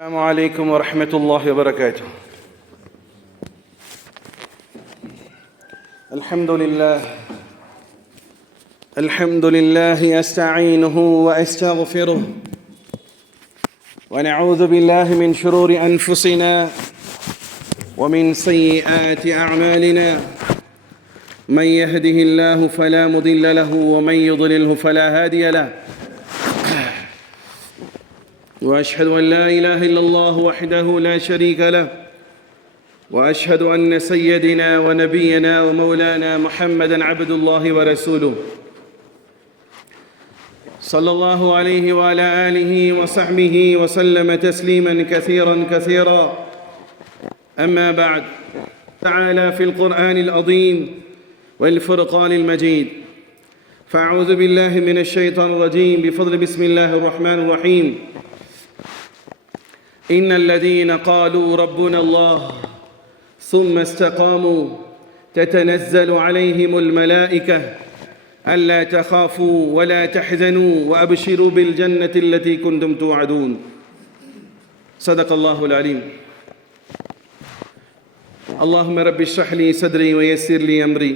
السلام عليكم ورحمة الله وبركاته. الحمد لله أستعينه وأستغفره ونعوذ بالله من شرور أنفسنا ومن سيئات أعمالنا من يهده الله فلا مضل له ومن يضلله فلا هادي له وأشهد أن لا إله إلا الله وحده لا شريك له وأشهد أن سيدنا ونبينا ومولانا محمدا عبد الله ورسوله صلى الله عليه وعلى آله وصحبه وسلم تسليما كثيرا أما بعد تعالى في القرآن العظيم والفرقان المجيد فأعوذ بالله من الشيطان الرجيم بفضل بسم الله الرحمن الرحيم إن الذين قالوا ربنا الله ثم استقاموا تتنزل عليهم الملائكة ألا تخافوا ولا تحزنوا وأبشروا بالجنة التي كنتم توعدون صدق الله العليم. اللهم رب اشرح لي صدري ويسر لي أمري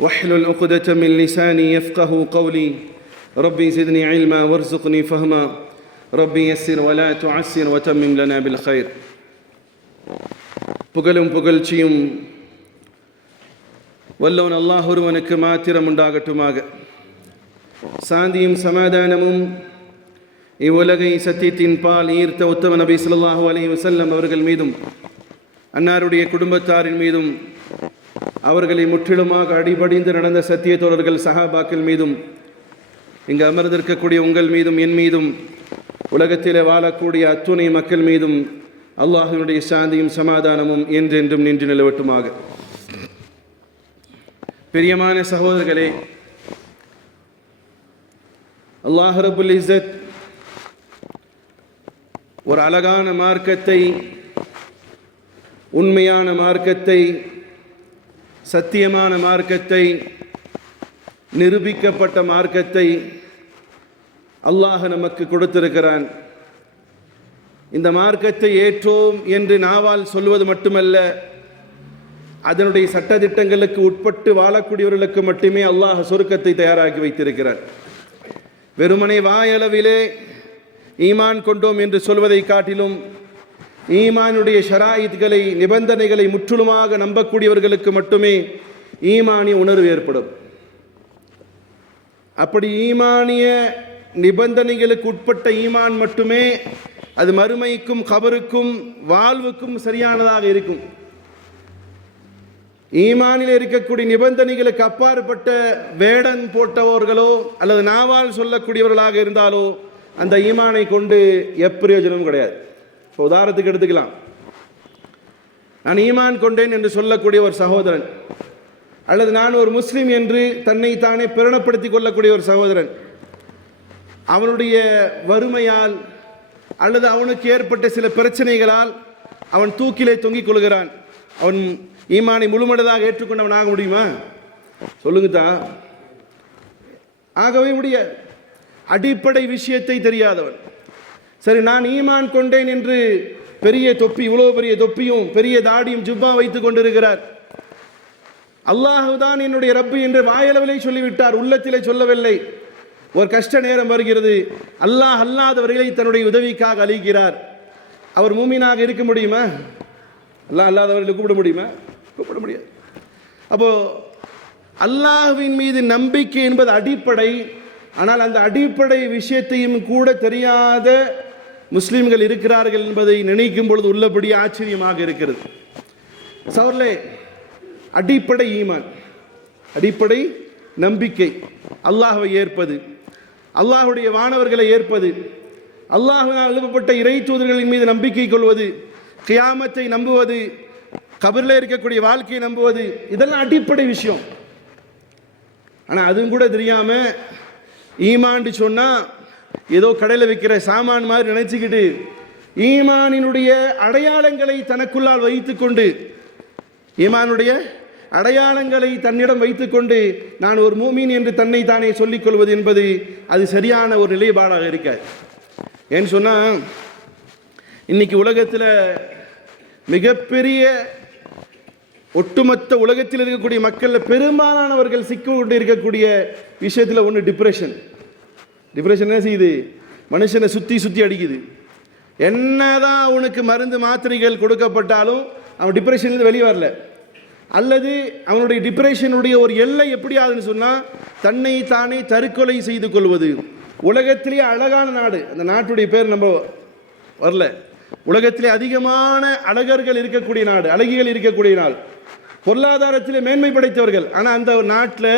واحلل عقدة من لساني يفقه قولي ربي زدني علما وارزقني فهما ربي يسر ولا تعسر وتمم لنا بالخير. புகழும் புகழ்ச்சியும் வல்லோன் அல்லாஹ் ஒருவனுக்கு மாத்திரம் உண்டாகட்டுமாக. சாந்தியும் சமாதானமும் இவ்வுலகை சத்தியத்தின் பால் ஈர்த்த உத்தம நபி ஸல்லல்லாஹு அலைஹி வஸல்லம் அவர்கள் மீதும் அன்னாருடைய குடும்பத்தாரின் மீதும் அவர்களை முற்றிலுமாக அடிபடிந்து நடந்த சத்திய தோழர்கள் சஹாபாக்கள் மீதும் இங்கு அமர்ந்திருக்கக்கூடிய உங்கள் மீதும் என் மீதும் உலகத்திலே வாழக்கூடிய அத்துணை மக்கள் மீதும் அல்லாஹ்வினுடைய சாந்தியும் சமாதானமும் என்றென்றும் நின்று நிலவட்டுமாக. பிரியமான சகோதரர்களே, அல்லாஹ் ரப்புல் இஸ்ஸத் ஒரு அழகான மார்க்கத்தை, உண்மையான மார்க்கத்தை, சத்தியமான மார்க்கத்தை, நிரூபிக்கப்பட்ட மார்க்கத்தை அல்லாஹ் நமக்கு கொடுத்திருக்கிறான். இந்த மார்க்கத்தை ஏற்றோம் என்று நாவால் சொல்வது மட்டுமல்ல, அதனுடைய சட்டதிட்டங்களுக்கு உட்பட்டு வாழக்கூடியவர்களுக்கு மட்டுமே அல்லாஹ் சொர்க்கத்தை தயாராக்கி வைத்திருக்கிறார். வெறுமனை வாயளவிலே ஈமான் கொண்டோம் என்று சொல்வதை காட்டிலும் ஈமானுடைய ஷராயித்களை, நிபந்தனைகளை முற்றிலுமாக நம்பக்கூடியவர்களுக்கு மட்டுமே ஈமானிய உணர்வு ஏற்படும். அப்படி ஈமானிய நிபந்தனைகளுக்கு உட்பட்ட ஈமான் மட்டுமே அது மறுமைக்கும் கபருக்கும் வாழ்வுக்கும் சரியானதாக இருக்கும். ஈமானில் இருக்கக்கூடிய நிபந்தனைகளுக்கு அப்பாற்பட்ட வேடன் போட்டவர்களோ அல்லது நாவால் சொல்லக்கூடியவர்களாக இருந்தாலோ அந்த ஈமானை கொண்டு எப்பிரயோஜனமும் கிடையாது. இப்போ உதாரணத்துக்கு எடுத்துக்கலாம், நான் ஈமான் கொண்டேன் என்று சொல்லக்கூடிய ஒரு சகோதரன், அல்லது நான் ஒரு முஸ்லீம் என்று தன்னை தானே பிரகடனப்படுத்திக் கொள்ளக்கூடிய ஒரு சகோதரன், அவனுடைய வறுமையால் அல்லது அவனுக்கு ஏற்பட்ட சில பிரச்சனைகளால் அவன் தூக்கிலே தொங்கிக் கொள்கிறான். அவன் ஈமானை முழுமனதாக ஏற்றுக்கொண்டவன் ஆக முடியுமா? சொல்லுங்கத்தான். ஆகவே முடியாது. அடிப்படை விஷயத்தை தெரியாதவன், சரி நான் ஈமான் கொண்டேன் என்று பெரிய தொப்பி, இவ்வளோ பெரிய தொப்பியும் பெரிய தாடியும் ஜுப்பா வைத்துக் கொண்டிருக்கிறார். அல்லாஹுதான் என்னுடைய ரப்பு என்று வாயளவிலே சொல்லிவிட்டார், உள்ளத்திலே சொல்லவில்லை. ஒரு கஷ்ட நேரம் வருகிறது, அல்லாஹ் அல்லாதவர்களை தன்னுடைய உதவிக்காக அழைக்கிறார். அவர் மூமினாக இருக்க முடியுமா? அல்லாஹ் அல்லாதவர்களை கூப்பிட முடியுமா? கூப்பிட முடியாது. அப்போ அல்லாஹ்வின் மீது நம்பிக்கை என்பது அடிப்படை. ஆனால் அந்த அடிப்படை விஷயத்தையும் கூட தெரியாத முஸ்லிம்கள் இருக்கிறார்கள் என்பதை நினைக்கும் பொழுது உள்ளபடி ஆச்சரியமாக இருக்கிறது. சவர்லே, அடிப்படை ஈமான், அடிப்படை நம்பிக்கை, அல்லாஹ்வை ஏற்பது, அல்லாஹுடைய வானவர்களை ஏற்பது, அல்லாஹ்வினால் எழுப்பப்பட்ட இறை தூதர்களின் மீது நம்பிக்கை கொள்வது, கியாமத்தை நம்புவது, கபரில் இருக்கக்கூடிய வாழ்க்கையை நம்புவது, இதெல்லாம் அடிப்படை விஷயம். ஆனால் அதுவும் கூட தெரியாம ஈமான் சொன்னா ஏதோ கடையில் வைக்கிற சாமான் மாதிரி நினைச்சுக்கிட்டு ஈமானினுடைய அடையாளங்களை தனக்குள்ளால் வைத்துக்கொண்டு, ஈமானுடைய அடையாளங்களை தன்னிடம் வைத்துக்கொண்டு நான் ஒரு மூமின் என்று தன்னை தானே சொல்லிக் கொள்வது என்பது அது சரியான ஒரு நிலைப்பாடாக இருக்காது. ஏன்னு சொன்னால் இன்னைக்கு உலகத்தில் மிகப்பெரிய ஒட்டுமொத்த உலகத்தில் இருக்கக்கூடிய மக்கள் பெரும்பாலானவர்கள் சிக்கிக்கொண்டு இருக்கக்கூடிய விஷயத்தில் ஒன்று டிப்ரெஷன். டிப்ரெஷன் என்ன செய்யுது? மனுஷனை சுற்றி சுற்றி அடிக்குது. என்னதான் அவனுக்கு மருந்து மாத்திரைகள் கொடுக்கப்பட்டாலும் அவன் டிப்ரெஷன்லேருந்து வெளியே வரல. அல்லது அவனுடைய டிப்ரெஷனுடைய ஒரு எல்லை எப்படி ஆகுதுன்னு சொன்னால் தன்னை தானே தற்கொலை செய்து கொள்வது. உலகத்திலேயே அழகான நாடு, அந்த நாட்டுடைய பேர் நம்ம வரல, உலகத்திலே அதிகமான அழகர்கள் இருக்கக்கூடிய நாடு, அழகிகள் இருக்கக்கூடிய நாடு, பொருளாதாரத்திலே மேன்மை படைத்தவர்கள். ஆனால் அந்த நாட்டில்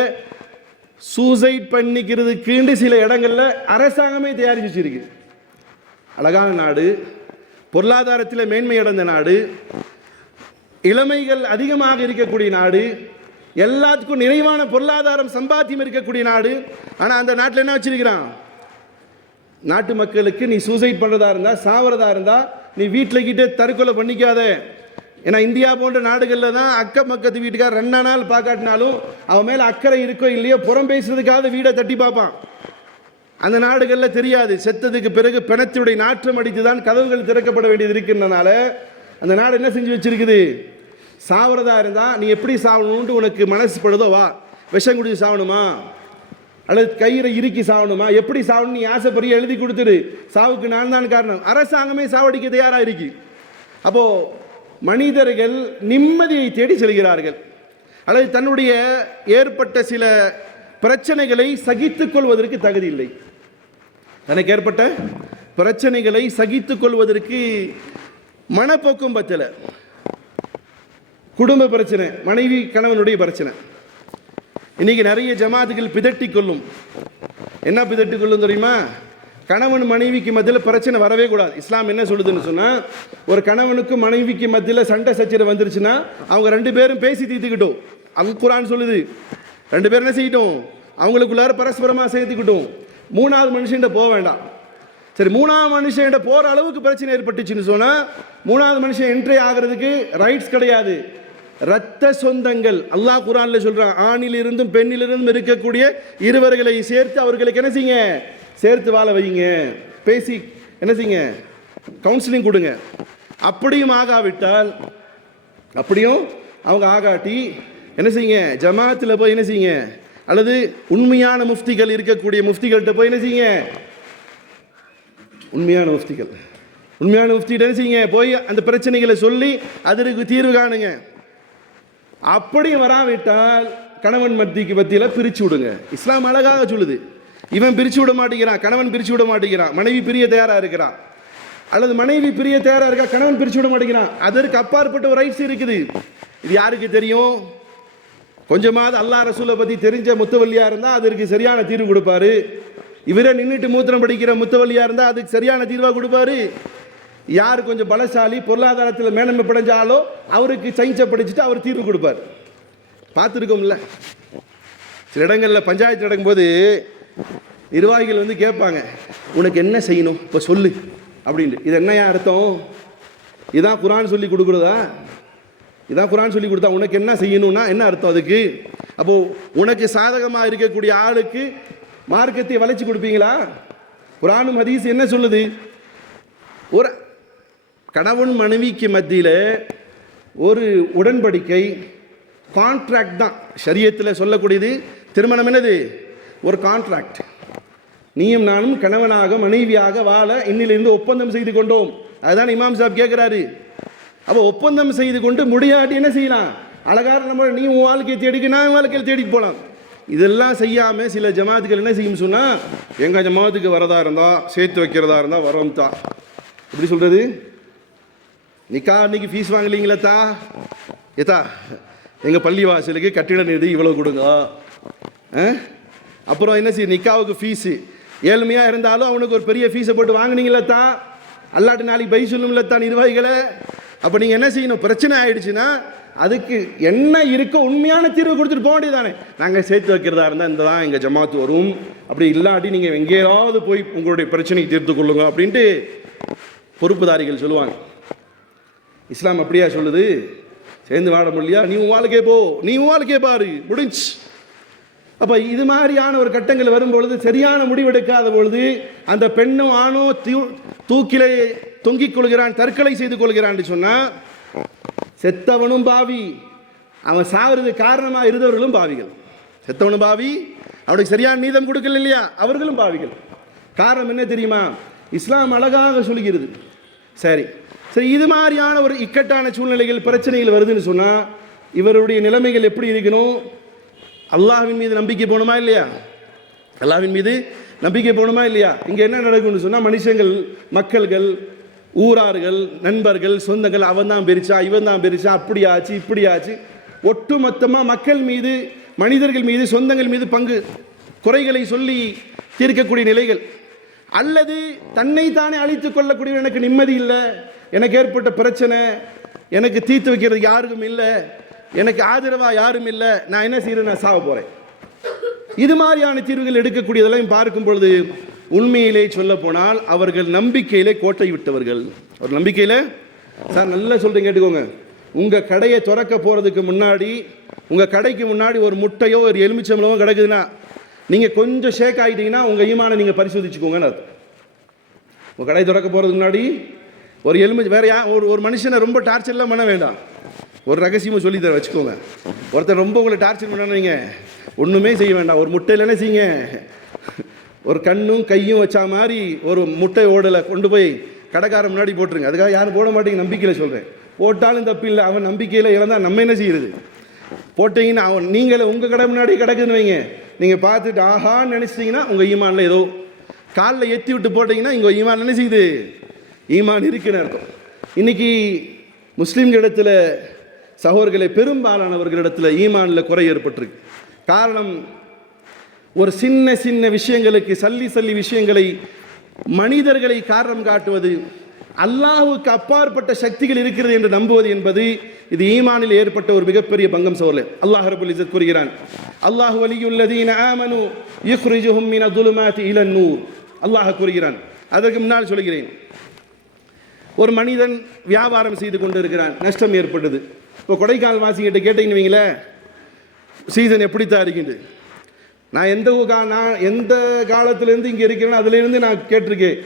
சூசைட் பண்ணிக்கிறதுக்குண்டு சில இடங்களில் அரசாங்கமே தயாரிச்சு வச்சிருக்கு. அழகான நாடு, பொருளாதாரத்தில் மேன்மை அடைந்த நாடு, இளமைகள் அதிகமாக இருக்கக்கூடிய நாடு, எல்லாத்துக்கும் நிறைவான பொருளாதாரம் சம்பாத்தியம் இருக்கக்கூடிய நாடு. ஆனால் அந்த நாட்டில் என்ன வச்சிருக்கிறான்? நாட்டு மக்களுக்கு நீ சூசைட் பண்ணுறதா இருந்தால், சாவறதா இருந்தால் நீ வீட்டில் கிட்டே தற்கொலை பண்ணிக்காத. ஏன்னா இந்தியா போன்ற நாடுகளில் தான் அக்கம் பக்கத்து வீட்டுக்கார் 2 நாள் பார்க்காட்டினாலும் அவன் மேலே அக்கறை இருக்கோ இல்லையோ புறம் பேசுறதுக்காக வீடை தட்டி பார்ப்பான். அந்த நாடுகளில் தெரியாது, செத்ததுக்கு பிறகு பிணத்துடைய நாற்றம் அடித்து தான் கதவுகள் திறக்கப்பட வேண்டியது இருக்குன்றனால அந்த நாடு என்ன செஞ்சு வச்சிருக்குது? சாவறதா இருந்தால் நீ எப்படி சாவணும்னு உனக்கு மனசு படுதோ வா, விஷம் குடிச்சு சாவணுமா அல்லது கயிறை இறுக்கி சாவணுமா, எப்படி சாவணும் நீ ஆசைப்படிய எழுதி கொடுத்துரு, சாவுக்கு நான் தான் காரணம். அரசாங்கமே சாவடிக்க தயாராக இருக்கு. அப்போது மனிதர்கள் நிம்மதியை தேடி செல்கிறார்கள், அல்லது தன்னுடைய ஏற்பட்ட சில பிரச்சனைகளை சகித்துக் கொள்வதற்கு தகுதி இல்லை. தனக்கு ஏற்பட்ட பிரச்சனைகளை சகித்துக் கொள்வதற்கு மனப்போக்கம் பத்தல. குடும்ப பிரச்சனை, மனைவி கணவனுடைய பிரச்சனை, இன்னைக்கு நிறைய ஜமாத்துகள் பிதட்டி கொள்ளும். என்ன பிதட்டி கொள்ளும் தெரியுமா? கணவன் மனைவிக்கு மத்தியில் பிரச்சனை வரவே கூடாது. இஸ்லாம் என்ன சொல்லுதுன்னு சொன்னால், ஒரு கணவனுக்கு மனைவிக்கு மத்தியில் சண்டை சச்சரவு வந்துருச்சுன்னா அவங்க 2 பேரும் பேசி தீர்த்துக்கிட்டோம். அல் குர்ஆன் சொல்லுது 2 பேரும் என்ன செய்யட்டும், அவங்களுக்குள்ளார பரஸ்பரமாக சேர்த்துக்கிட்டோம். 3வது மனுஷன்ட்ட போக வேண்டாம். சரி, 3வது மனுஷன்ட்ட போகிற அளவுக்கு பிரச்சனை ஏற்பட்டுச்சுன்னு சொன்னால் 3வது மனுஷன் என்ட்ரி ஆகிறதுக்கு ரைட்ஸ் கிடையாது. இரத்த சொந்தங்கள் அல்லாஹ் குர்ஆன்ல சொல்றான், ஆணிலிருந்தும் பெண்ணிலிருந்தும் இருக்கக்கூடிய இருவர்களை சேர்த்து அவர்களுக்கு என்ன செய்யுங்க, சேர்த்து வாழ வைங்க, பேசி என்ன செய்யுங்க, கவுன்சிலிங் கொடுங்க. அப்படியும் ஆகாவிட்டால், அப்படியும் அவங்க ஆகாட்டி என்ன செய்யுங்க, ஜமாத்தில் போய் என்ன செய்யுங்க, அல்லது உண்மையான முஃப்திகள் இருக்கக்கூடிய முஃப்திகள்கிட்ட போய் என்ன செய்யுங்க, உண்மையான முஃப்திகிட்ட என்ன செய்யுங்க, போய் அந்த பிரச்சனைகளை சொல்லி அதற்கு தீர்வு காணுங்க. அப்படி வராவிட்டால் கணவன் மத்தியில் பிரித்து விடுங்க. இஸ்லாம் அழகாக சொல்லுது. இவன் பிரித்து விட மாட்டேங்கிறான், கணவன் பிரித்து விட மாட்டேங்கிறான், மனைவி பிரிய தயாராக இருக்கிறான், அல்லது மனைவி பிரிய தயாராக இருக்கா, கணவன் பிரித்து விட மாட்டேங்கிறான். அதற்கு அப்பாற்பட்ட ஒரு ரைட்ஸ் இருக்குது. இது யாருக்கு தெரியும்? கொஞ்சமாவது அல்லாஹ் ரசூலை பற்றி தெரிஞ்ச முத்தவல்லியாக இருந்தால் அதற்கு சரியான தீர்வு கொடுப்பாரு. இவரே நின்றுட்டு மூத்திரம் படிக்கிற முத்தவல்லியாக இருந்தால் அதுக்கு சரியான தீர்வாக கொடுப்பாரு. யார் கொஞ்சம் பலசாலி, பொருளாதாரத்தில் மேன்மை படைஞ்சாலோ அவருக்கு சயின்ஸை படிச்சுட்டு அவர் தீர்வு கொடுப்பார். பார்த்துருக்கோம்ல, சில இடங்களில் பஞ்சாயத்து நடக்கும்போது நிர்வாகிகள் வந்து கேட்பாங்க, உனக்கு என்ன செய்யணும் இப்போ சொல்லு அப்படின்ட்டு. இது என்னையா அர்த்தம்? இதான் குர்ஆன் சொல்லி கொடுக்குறதா? இதான் குர்ஆன் சொல்லி கொடுத்தா உனக்கு என்ன செய்யணும்னா என்ன அர்த்தம் அதுக்கு? அப்போது உனக்கு சாதகமாக இருக்கக்கூடிய ஆளுக்கு மார்க்கத்தை வளைச்சி கொடுப்பீங்களா? குர்ஆனும் ஹதீஸ் என்ன சொல்லுது? ஒரு கணவன் மனைவிக்கு மத்தியில் ஒரு உடன்படிக்கை, கான்ட்ராக்ட் தான் ஷரியத்தில் சொல்லக்கூடியது. திருமணம் என்னது? ஒரு கான்ட்ராக்ட். நீயும் நானும் கணவனாக மனைவியாக வாழ இன்னிலிருந்து ஒப்பந்தம் செய்து கொண்டோம். அதுதான் இமாம் சாப் கேட்குறாரு. அப்போ ஒப்பந்தம் செய்து கொண்டு முடியாட்டி என்ன செய்யலாம்? அழகாக நம்ம நீ உன் வாழ்க்கையை தேடிக்க, நான் வாழ்க்கையில் தேடிட்டு போகலாம். இதெல்லாம் செய்யாமல் சில ஜமாத்துகள் என்ன செய்யும் சொன்னால், எங்கள் ஜமாத்துக்கு வரதா இருந்தால் சேர்த்து வைக்கிறதா இருந்தால் வரோம் தான். எப்படி சொல்கிறது? நிக்கா அன்னைக்கு ஃபீஸ் வாங்கலீங்களா? ஏத்தா எங்கள் பள்ளி வாசலுக்கு கட்டிட நிதி இவ்வளோ கொடுங்க. அப்புறம் என்ன செய்ய, நிக்காவுக்கு ஃபீஸு ஏழ்மையாக இருந்தாலும் அவனுக்கு ஒரு பெரிய ஃபீஸை போட்டு வாங்கினீங்களா? அல்லாட்டு நாளைக்கு பை சொல்லும்லத்தான் நிர்வாகிகளை. அப்போ நீங்கள் என்ன செய்யணும்? பிரச்சனை ஆயிடுச்சுன்னா அதுக்கு என்ன இருக்கோ உண்மையான தீர்வு கொடுத்துட்டு போக வேண்டியதானே. நாங்கள் சேர்த்து வைக்கிறதா இருந்தால் இந்த தான் எங்கள் ஜமாத்து வரும், அப்படி இல்லாட்டி நீங்கள் எங்கேயாவது போய் உங்களுடைய பிரச்சனைக்கு தீர்த்து கொள்ளுங்க அப்படின்ட்டு பொறுப்புதாரிகள் சொல்லுவாங்க. இஸ்லாம் அப்படியா சொல்லுது? சேர்ந்து வாட முடியா, நீ உன் வாழ்க்கையே போ, நீ உன் வாழ்க்கையே பாரு, முடிஞ்சு. அப்போ இது மாதிரியான ஒரு கட்டங்கள் வரும்பொழுது, சரியான முடிவெடுக்காத பொழுது அந்த பெண்ணும் ஆணும் தூக்கிலே தொங்கிக் கொள்கிறான், தற்கொலை செய்து கொள்கிறான் சொன்னா செத்தவனும் பாவி, அவன் சாகிறது காரணமாக இருந்தவர்களும் பாவிகள். செத்தவனும் பாவி, அவனுக்கு சரியான நீதம் கொடுக்கல இல்லையா, அவர்களும் பாவிகள். காரணம் என்ன தெரியுமா? இஸ்லாம் அழகாக சொல்கிறது. சரி சரி, இது மாதிரியான ஒரு இக்கட்டான சூழ்நிலைகள் பிரச்சனைகள் வருதுன்னு சொன்னால் இவருடைய நிலைமைகள் எப்படி இருக்கணும்? அல்லாஹ்வின் மீது நம்பிக்கை போகணுமா இல்லையா? அல்லாஹ்வின் மீது நம்பிக்கை போகணுமா இல்லையா? இங்கே என்ன நடக்கும்னு சொன்னால் மனுஷங்கள், மக்கள்கள், ஊரார்கள், நண்பர்கள், சொந்தங்கள், அவன் தான் பெருசா, இவன் தான் பெருசா, அப்படி ஆச்சு இப்படி ஆச்சு, ஒட்டு மொத்தமாக மக்கள் மீது, மனிதர்கள் மீது, சொந்தங்கள் மீது பங்கு குறைகளை சொல்லி தீர்க்கக்கூடிய நிலைகள், அல்லது தன்னைத்தானே அழித்துக் கொள்ளக்கூடிய, எனக்கு நிம்மதி இல்லை, எனக்கு ஏற்பட்ட பிரச்சனை, எனக்கு தீர்த்து வைக்கிறது யாருக்கும் இல்லை, எனக்கு ஆதரவாக யாரும் இல்லை, நான் என்ன செய்கிறேன், நான் சாக போகிறேன். இது மாதிரியான தீர்வுகள் எடுக்கக்கூடியதெல்லாம் பார்க்கும் பொழுது உண்மையிலே சொல்ல போனால் அவர்கள் நம்பிக்கையிலே கோட்டை விட்டவர்கள். ஒரு நம்பிக்கையில், சார் நல்லா சொல்கிறேன் கேட்டுக்கோங்க, உங்கள் கடையை திறக்க போகிறதுக்கு முன்னாடி, உங்கள் கடைக்கு முன்னாடி ஒரு முட்டையோ ஒரு எலுமிச்சம்பழமோ கிடக்குதுன்னா நீங்கள் கொஞ்சம் ஷேக் ஆகிட்டீங்கன்னா உங்கள் ஈமானை நீங்கள் பரிசோதிச்சுக்கோங்கன்னு அர்த்தம். உங்கள் கடை திறக்க போகிறதுக்கு முன்னாடி ஒரு எலுமிச்சை, வேறு ஒரு மனுஷனை ரொம்ப டார்ச்சர்லாம் பண்ண வேண்டாம். ஒரு ரகசியமாக சொல்லி தர வச்சுக்கோங்க. ஒருத்தர் ரொம்ப உங்களை டார்ச்சர் பண்ணான்னு நீங்கள் ஒன்றுமே செய்ய வேண்டாம். ஒரு முட்டையில் என்ன செய்யுங்க, ஒரு கண்ணும் கையும் வச்சா மாதிரி ஒரு முட்டை ஓடலை கொண்டு போய் கடைக்காரன் முன்னாடி போட்டுருங்க. அதுக்காக யாரும் போட மாட்டேங்க, நம்பிக்கையில் சொல்கிறேன். போட்டாலும் தப்பு இல்லை, அவன் நம்பிக்கையில் இறந்தால் நம்ம என்ன செய்யுறது? போட்டிங்கன்னா அவன், நீங்களே உங்கள் கடை முன்னாடி கிடக்குதுன்னு வைங்க, நீங்கள் பார்த்துட்டு ஆஹான்னு நினச்சிட்டிங்கன்னா உங்கள் ஈமானில் ஏதோ காலில் எத்தி விட்டு போட்டிங்கன்னா இங்கே ஈமான் என்ன செய்யுது, ஈமான் இருக்குன்னு அர்த்தம். இன்றைக்கி முஸ்லீம்களிடத்தில், சகோதரர்களை, பெரும்பாலானவர்களிடத்தில் ஈமானில் குறை ஏற்பட்டிருக்கு. காரணம், ஒரு சின்ன சின்ன விஷயங்களுக்கு, சல்லி விஷயங்களை, மனிதர்களை காரணம் காட்டுவது, அல்லாஹ்வுக்கு அப்பாற்பட்ட சக்திகள் இருக்கிறது என்று நம்புவது என்பது இது ஈமானில் ஏற்பட்ட ஒரு மிகப்பெரிய பங்கம். சோர்லே அல்லாஹ் ரப்பல் இஸ்ஸத் கூறுகிறான், அல்லாஹ் வலியுல்லதீன ஆமனு யுக்ரிஜுஹும் மின துலுமாத்தி இலன் நூர். அல்லாஹ் கூறுகிறான். அதற்கு முன்னால் சொல்கிறேன், ஒரு மனிதன் வியாபாரம் செய்து கொண்டு இருக்கிறான், நஷ்டம் ஏற்பட்டது. இப்போ கொடைக்கானல் வாசிக்கிட்ட கேட்டீங்கன்னு வைங்களே, சீசன் எப்படித்தான் இருக்கின்ற, நான் எந்த காலத்திலேருந்து இங்கே இருக்கிறேன்னு அதிலிருந்து நான் கேட்டிருக்கேன்.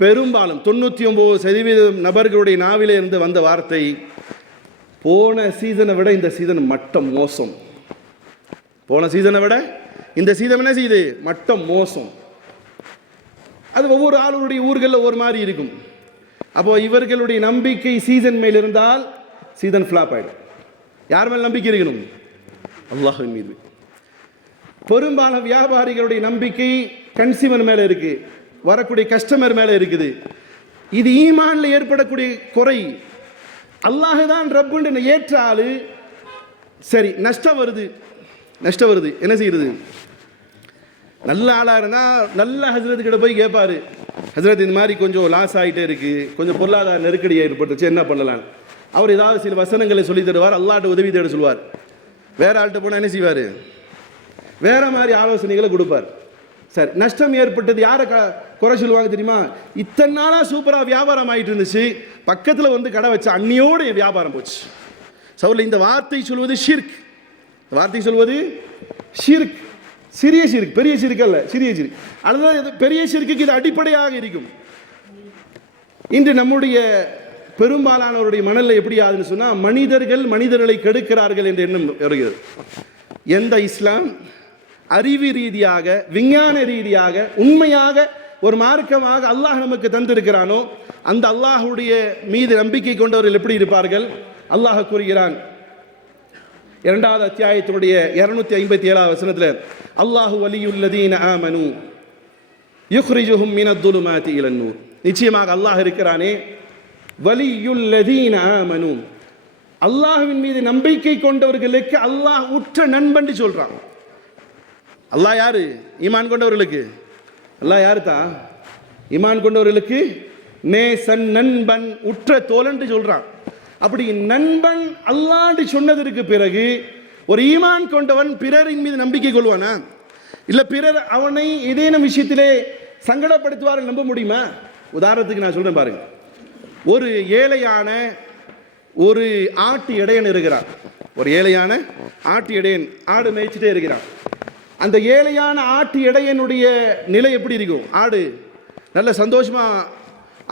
பெரும்பாலும் 99% நபர்களுடைய நாவிலே இருந்து வந்த வார்த்தை, போன சீசனை விட இந்த சீசன் மட்டம் மோசம். போன சீசனை விட இந்த சீசன் என்ன செய்யுது, மட்டம் மோசம். அது ஒவ்வொரு ஆளுடைய ஊர்களில் ஒரு மாதிரி இருக்கும். அப்போ இவர்களுடைய நம்பிக்கை சீசன் மேல் இருந்தால் சீசன் ஃப்ளாப் ஆகிடும். யார் மேல் நம்பிக்கை இருக்கணும்? அல்லாஹ்வின் மீது. பெரும்பாலான வியாபாரிகளுடைய நம்பிக்கை கன்சியூமர் மேலே இருக்கு, வரக்கூடிய கஸ்டமர் மேலே இருக்குது. இது ஈமான்ல ஏற்படக்கூடிய குறை. அல்லாஹ் தான் ரப்புன்னு ஏற்ற ஆளு, சரி நஷ்டம் வருது என்ன செய்யறது? நல்ல ஆளாக இருந்தால் நல்ல ஹஜ்ரத்துக்கிட்ட போய் கேட்பாரு, ஹஜ்ரத் இந்த மாதிரி கொஞ்சம் லாஸ் ஆகிட்டே இருக்குது, கொஞ்சம் பொருளாதார நெருக்கடி ஏற்பட்டுச்சு, என்ன பண்ணலாம்? அவர் ஏதாவது சில வசனங்களை சொல்லி தருவார், அல்லாஹ்ட்ட உதவி தேட சொல்லுவார். வேற ஆள்கிட்ட போனால் என்ன செய்வார்? வேற மாதிரி ஆலோசனைகளை கொடுப்பார். சரி, நஷ்டம் ஏற்பட்டது யாரை குறை சொல்லுவாங்க தெரியுமா? இத்தனை நாளாக சூப்பராக வியாபாரம் ஆகிட்டு இருந்துச்சு, பக்கத்தில் வந்து கடை வச்ச அன்னியோடு என் வியாபாரம் போச்சு. சவுல இந்த வார்த்தை சொல்வது ஷிர்க். வார்த்தை சொல்வது ஷிர்க், சிறிய ஷிர்க், பெரிய ஷிர்க் அல்ல, சிறிய ஷிர்க். அல்லது பெரிய ஷிர்க்குக்கு இது அடிப்படையாக இருக்கும். இன்று நம்முடைய பெரும்பாலானவருடைய மனநிலை எப்படி ஆகுதுன்னு சொன்னால், மனிதர்களை கெடுக்கிறார்கள் என்ற எண்ணம் வருகிறது. எந்த இஸ்லாம் அறிவு ரீதியாக, விஞ்ஞான ரீதியாக, உண்மையாக ஒரு மார்க்கமாக அல்லாஹ் நமக்கு தந்திருக்கிறானோ அந்த அல்லாஹுடைய மீது நம்பிக்கை கொண்டவர்கள் எப்படி இருப்பார்கள்? அல்லாஹ் கூறுகிறான் 2வது அத்தியாயத்தினுடைய 257வது வசனத்தில், அல்லாஹு வலியுல்லதீன ஆமனு யுக்ரிஜுஹும் மினத் துலுமாத்தி இலன் நூர். நிச்சயமாக அல்லாஹ் இருக்கிறானே, வலியுல்லதீன ஆமனு, அல்லாஹ்வின் மீது நம்பிக்கை கொண்டவர்களுக்கு அல்லாஹ் உற்ற நண்பன் சொல்றான். அல்லாஹ் யாரு? ஈமான் கொண்டவர்களுக்கு. அல்லாஹ் யாரு தான்? ஈமான் கொண்டவர்களுக்கு நேசன், நண்பன், உற்ற தோழன் சொல்றான். அப்படி நண்பன் அல்லாஹ் சொன்னதற்கு பிறகு ஒரு ஈமான் கொண்டவன் பிறரின் மீது நம்பிக்கை கொள்வானா? இல்லை பிறர் அவனை ஏதேனும் விஷயத்திலே சங்கடப்படுத்துவார்கள் நம்ப முடியுமா? உதாரணத்துக்கு நான் சொல்றேன் பாருங்க. ஒரு ஏழையான ஒரு ஆட்டு இடையன் இருக்கிறான். ஒரு ஏழையான ஆட்டு இடையன் ஆடு மேய்ச்சிட்டே இருக்கிறான். அந்த ஏழையான ஆட்டு இடையனுடைய நிலை எப்படி இருக்கும்? ஆடு நல்ல சந்தோஷமா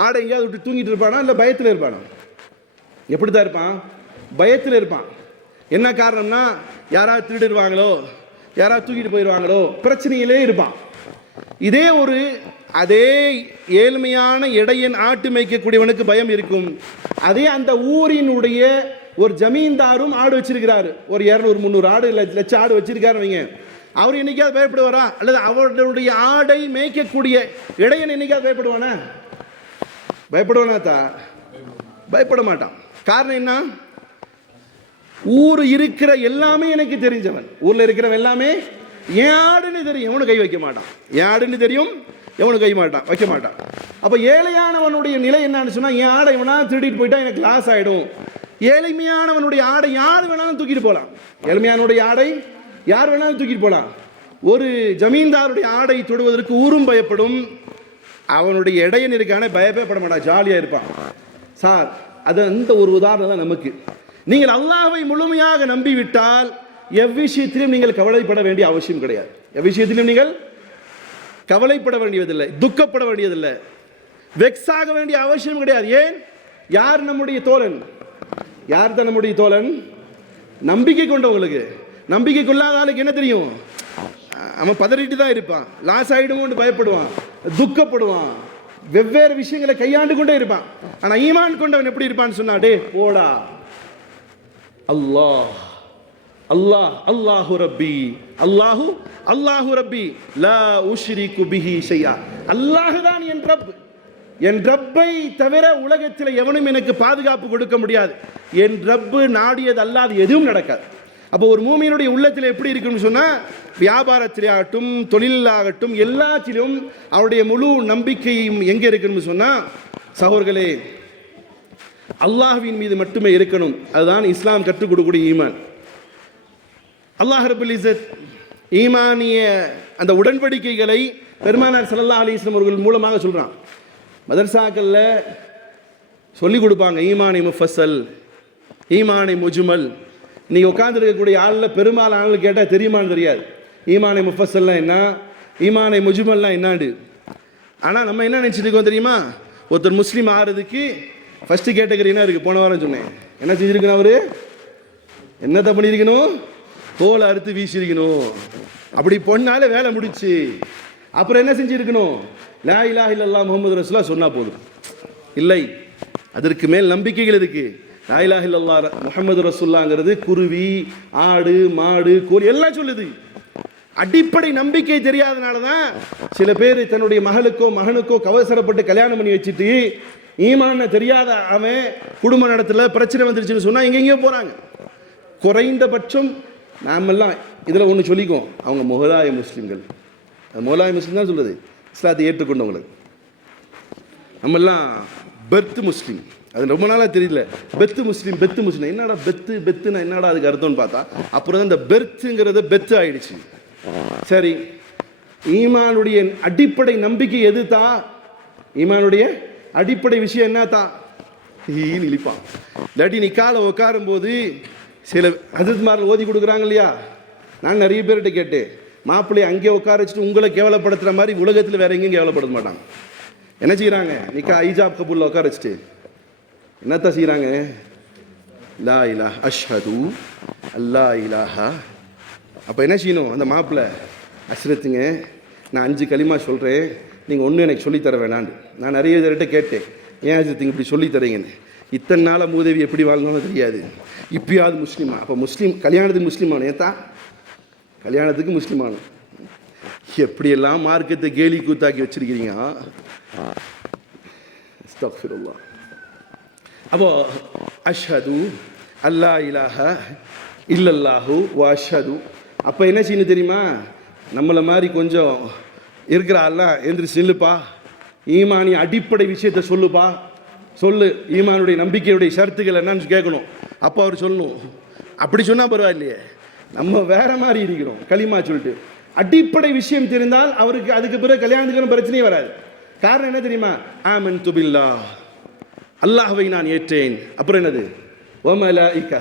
ஆடை எங்கேயாவது விட்டு தூங்கிட்டு இருப்பானா இல்லை பயத்தில் இருப்பானா? எப்படி தான் இருப்பான்? பயத்தில் இருப்பான். என்ன காரணம்னா யாராவது திருடிடுவாங்களோ, யாராவது தூக்கிட்டு போயிடுவாங்களோ, பிரச்சனையிலே இருப்பான். அதே ஏழ்மையான இடையன் ஆட்டு மேய்க்கக்கூடியவனுக்கு பயம் இருக்கும். அதே அந்த ஊரினுடைய ஒரு ஜமீன்தாரும் ஆடு வச்சிருக்கிறாரு, ஒரு 200-300 ஆடு லட்சம் ஆடு வச்சிருக்காரு வைங்க. அவர் என்னைக்காவது பயப்படுவாரா? அல்லது அவருடைய ஆடை மேய்க்கக்கூடிய இடையன் என்னைக்காவது பயப்படுவானா? பயப்படுவானா? பயப்பட மாட்டான். காரணம் என்ன? ஊர் இருக்கிற எல்லாமே எனக்கு தெரிஞ்சவன், ஊர்ல இருக்கிறவன் எல்லாமே என் ஆடுன்னு தெரியும், எவனு கை வைக்க மாட்டான். என் ஆடுன்னு தெரியும், எவனு வைக்க மாட்டான். அப்ப ஏழையானவனுடைய நிலை என்னன்னு சொன்னா, என் ஆடை இவனா திருடிட்டு போயிட்டா எனக்கு லாஸ் ஆயிடும். ஏழ்மையானவனுடைய ஆடை யார் வேணாலும் தூக்கிட்டு போகலாம். ஏழ்மையானவனுடைய ஆடை யார் வேணாலும் தூக்கிட்டு போகலாம். ஒரு ஜமீன்தாருடைய ஆடை தொடுவதற்கு ஊரும் பயப்படும். அவனுடைய இடையன் இருக்கானே பயப்பட மாட்டான், ஜாலியா இருப்பான். சார், அது அந்த ஒரு உதாரணம் தான் நமக்கு. நீங்கள் அல்லாஹ்வை முழுமையாக நம்பிவிட்டால் எவ்விஷயத்திலும் நீங்கள் கவலைப்பட வேண்டிய அவசியம் கிடையாது. எவ்விஷயத்திலும் நீங்கள் கவலைப்பட வேண்டியதில்லை, துக்கப்பட வேண்டியதில்லை, வெக்ஸாக வேண்டிய அவசியம் கிடையாது. ஏன்? யார் நம்முடைய தோழன்? யார் தான் நம்முடைய தோழன்? நம்பிக்கை கொண்டவங்களுக்கு. நம்பிக்கை கொள்ளாத ஆளுக்கு என்ன தெரியும்? அவன் பதறிட்டு தான் இருப்பான், லாஸ் ஆகிடுமோன்னு பயப்படுவான், துக்கப்படுவான், வெவ்வேறு விஷயங்களை கையாண்டு கொண்டே இருப்பான். ஆனா ஈமான் கொண்டவன் எப்படி இருப்பான்னு சொன்னா, டே போடா, அல்லாஹ் அல்லாஹ் அல்லாஹு ரப்பி, அல்லாஹு ரப்பி லா உஷ்ரிகு பிஹி ஷையா. அல்லாஹ் தான் என் ரப், என் ரப்பை தவிர உலகத்தில் எவனும் எனக்கு பாதுகாப்பு கொடுக்க முடியாது. என் ரப்பு நாடியது அல்லாது எதுவும் நடக்காது. அப்போ ஒரு மூமியினுடைய உள்ளத்தில் எப்படி இருக்குன்னு சொன்னா, வியாபாரத்திலே ஆகட்டும், தொழிலாகட்டும், எல்லாத்திலும் அவருடைய முழு நம்பிக்கையும் எங்க இருக்குன்னு சொன்னா, சகோதரர்களே, அல்லாஹ்வின் மீது மட்டுமே இருக்கணும். அதுதான் இஸ்லாம் கற்றுக் கொடுக்கக்கூடிய ஈமான். அல்லாஹ் ரப்பல் இஸ்ஸத் ஈமானிய அந்த உடன்படிக்கைகளை பெருமானார் ஸல்லல்லாஹு அலைஹி வஸல்லம் அவர்கள் மூலமாக சொல்றான். மதரசாக்கள்ல சொல்லி கொடுப்பாங்க ஈமானை முஃபஸ்ஸல், ஈமானை முஜ்மல். இன்னைக்கு உட்கார்ந்து இருக்கக்கூடிய ஆளில் பெரும்பாலான ஆளுக்கு கேட்டால் தெரியுமான்னு தெரியாது. ஈமானை முஃபஸ்ஸல்லாம் என்ன, ஈமானை முஜ்மல்லாம் என்னாண்டு. ஆனால் நம்ம என்ன நினச்சிட்டு இருக்கோம் தெரியுமா? ஒருத்தர் முஸ்லீம் ஆகிறதுக்கு ஃபர்ஸ்ட் கேட்டகரி என்ன இருக்குது? போன வாரம் சொன்னேன். என்ன செஞ்சுருக்கணும்? அவர் என்னத்தை பண்ணியிருக்கணும்? தோலை அறுத்து வீசியிருக்கணும். அப்படி பொண்ணால வேலை முடிச்சு. அப்புறம் என்ன செஞ்சுருக்கணும்? லா இலாஹ இல்லல்லாஹ் முஹம்மது ரசூலுல்லாஹ் சொன்னா போதும். இல்லை, அதற்கு மேல் நம்பிக்கைகள் இருக்கு. லா இலாஹ இல்லல்லாஹ் முஹம்மது ரசூலுல்லாஹ்ங்கிறது குருவி, ஆடு, மாடு, கோழி எல்லாம் சொல்லுது. அடிப்படை நம்பிக்கை தெரியாதனால தான் சில பேர் தன்னுடைய மகளுக்கோ மகனுக்கோ கவசரப்பட்டு கல்யாணம் பண்ணி வச்சுட்டு ஈமான தெரியாத அவன் குடும்ப நடத்துல பிரச்சனை வந்துருச்சுன்னு சொன்னா எங்கெங்கேயோ போறாங்க. குறைந்தபட்சம் நாமெல்லாம் இதில் ஒன்று சொல்லிக்குவோம், அவங்க முகலாய முஸ்லீம்கள். முகலாய முஸ்லீம் தான் சொல்லுது, இஸ்லாத்தை ஏற்றுக்கொண்டவங்களுக்கு. நம்மெல்லாம் பெர்த் முஸ்லீம், அது ரொம்ப நாளாக தெரியல. பெத்து முஸ்லீம் என்னடா பெத்துனா என்னடா அதுக்கு அர்த்தம்னு பார்த்தா அப்புறம் தான் இந்த பெர்த்துங்கிறது பெத்து ஆயிடுச்சு. சரி, ஈமானுடைய அடிப்படை நம்பிக்கை எது தான்? ஈமானுடைய அடிப்படை விஷயம் என்ன தான்? இழிப்பான். இல்லாட்டி நிக்கால உட்காரும் போது சில ஹதரத்மார்கள் ஓதி கொடுக்குறாங்க இல்லையா? நான் நிறைய பேர்கிட்ட கேட்டேன், மாப்பிள்ளையை அங்கே உட்கார வச்சுட்டு உங்களை கேவலப்படுத்துகிற மாதிரி உலகத்தில் வேற எங்கேயும் கேவலப்படுத்த மாட்டாங்க. என்ன செய்கிறாங்க? நிக்கா ஐஜாப் கபூலில் உட்கார வச்சுட்டு என்னத்தான் செய்கிறாங்க? லா இலாஹ அஷ்ஹது அல்லா இலாஹா. அப்போ என்ன செய்யணும்? அந்த மாப்பிள்ளை அஸ்ரத்துங்க, நான் 5 களிமா சொல்கிறேன், நீங்கள் ஒன்றும் எனக்கு சொல்லித்தர வேணான்னு. நான் நிறைய பேர்கிட்ட கேட்டேன், ஏன் அஸ்ரத்துங்க இப்படி சொல்லித்தரீங்கன்னு. இத்தனை நாளாக மூதேவி எப்படி வாழ்ந்தாலும் தெரியாது, இப்பயாவது முஸ்லீமா? அப்போ முஸ்லீம் கல்யாணத்துக்கு முஸ்லீமான ஏத்தா கல்யாணத்துக்கு முஸ்லீமான எப்படியெல்லாம் மார்க்கத்தை கேலி கூத்தாக்கி வச்சிருக்கிறீங்க. அஸ்தக்ஃபிருல்லாஹ். அப்போ அஷ்ஹது அல்லா இலாஹ இல்லல்லாஹு வ அஷ்ஹது. அப்போ என்ன செய்யணும் தெரியுமா? நம்மளை மாதிரி கொஞ்சம் இருக்கிற ஆள்லாம் எந்திரிச்சு நில்லுப்பா, ஈமானிய அடிப்படை விஷயத்தை சொல்லுப்பா, சொல்லு, ஈமானுடைய நம்பிக்கையுடைய ஷர்த்துக்கள் என்னன்னு கேட்கணும். அப்போ அவர் சொல்லணும். அப்படி சொன்னால் பரவாயில்லையே, நம்ம வேற மாதிரி இருக்கிறோம். களிமா சொல்லிட்டு அடிப்படை விஷயம் தெரிந்தால் அவருக்கு அதுக்கு பிறகு கல்யாணத்துக்கு பிரச்சனையே வராது. காரணம் என்ன தெரியுமா? ஆமன்து பில்லாஹ், அல்லாஹ்வை நான் ஏற்றேன். அப்புறம் என்னது? வ மலாயிகா,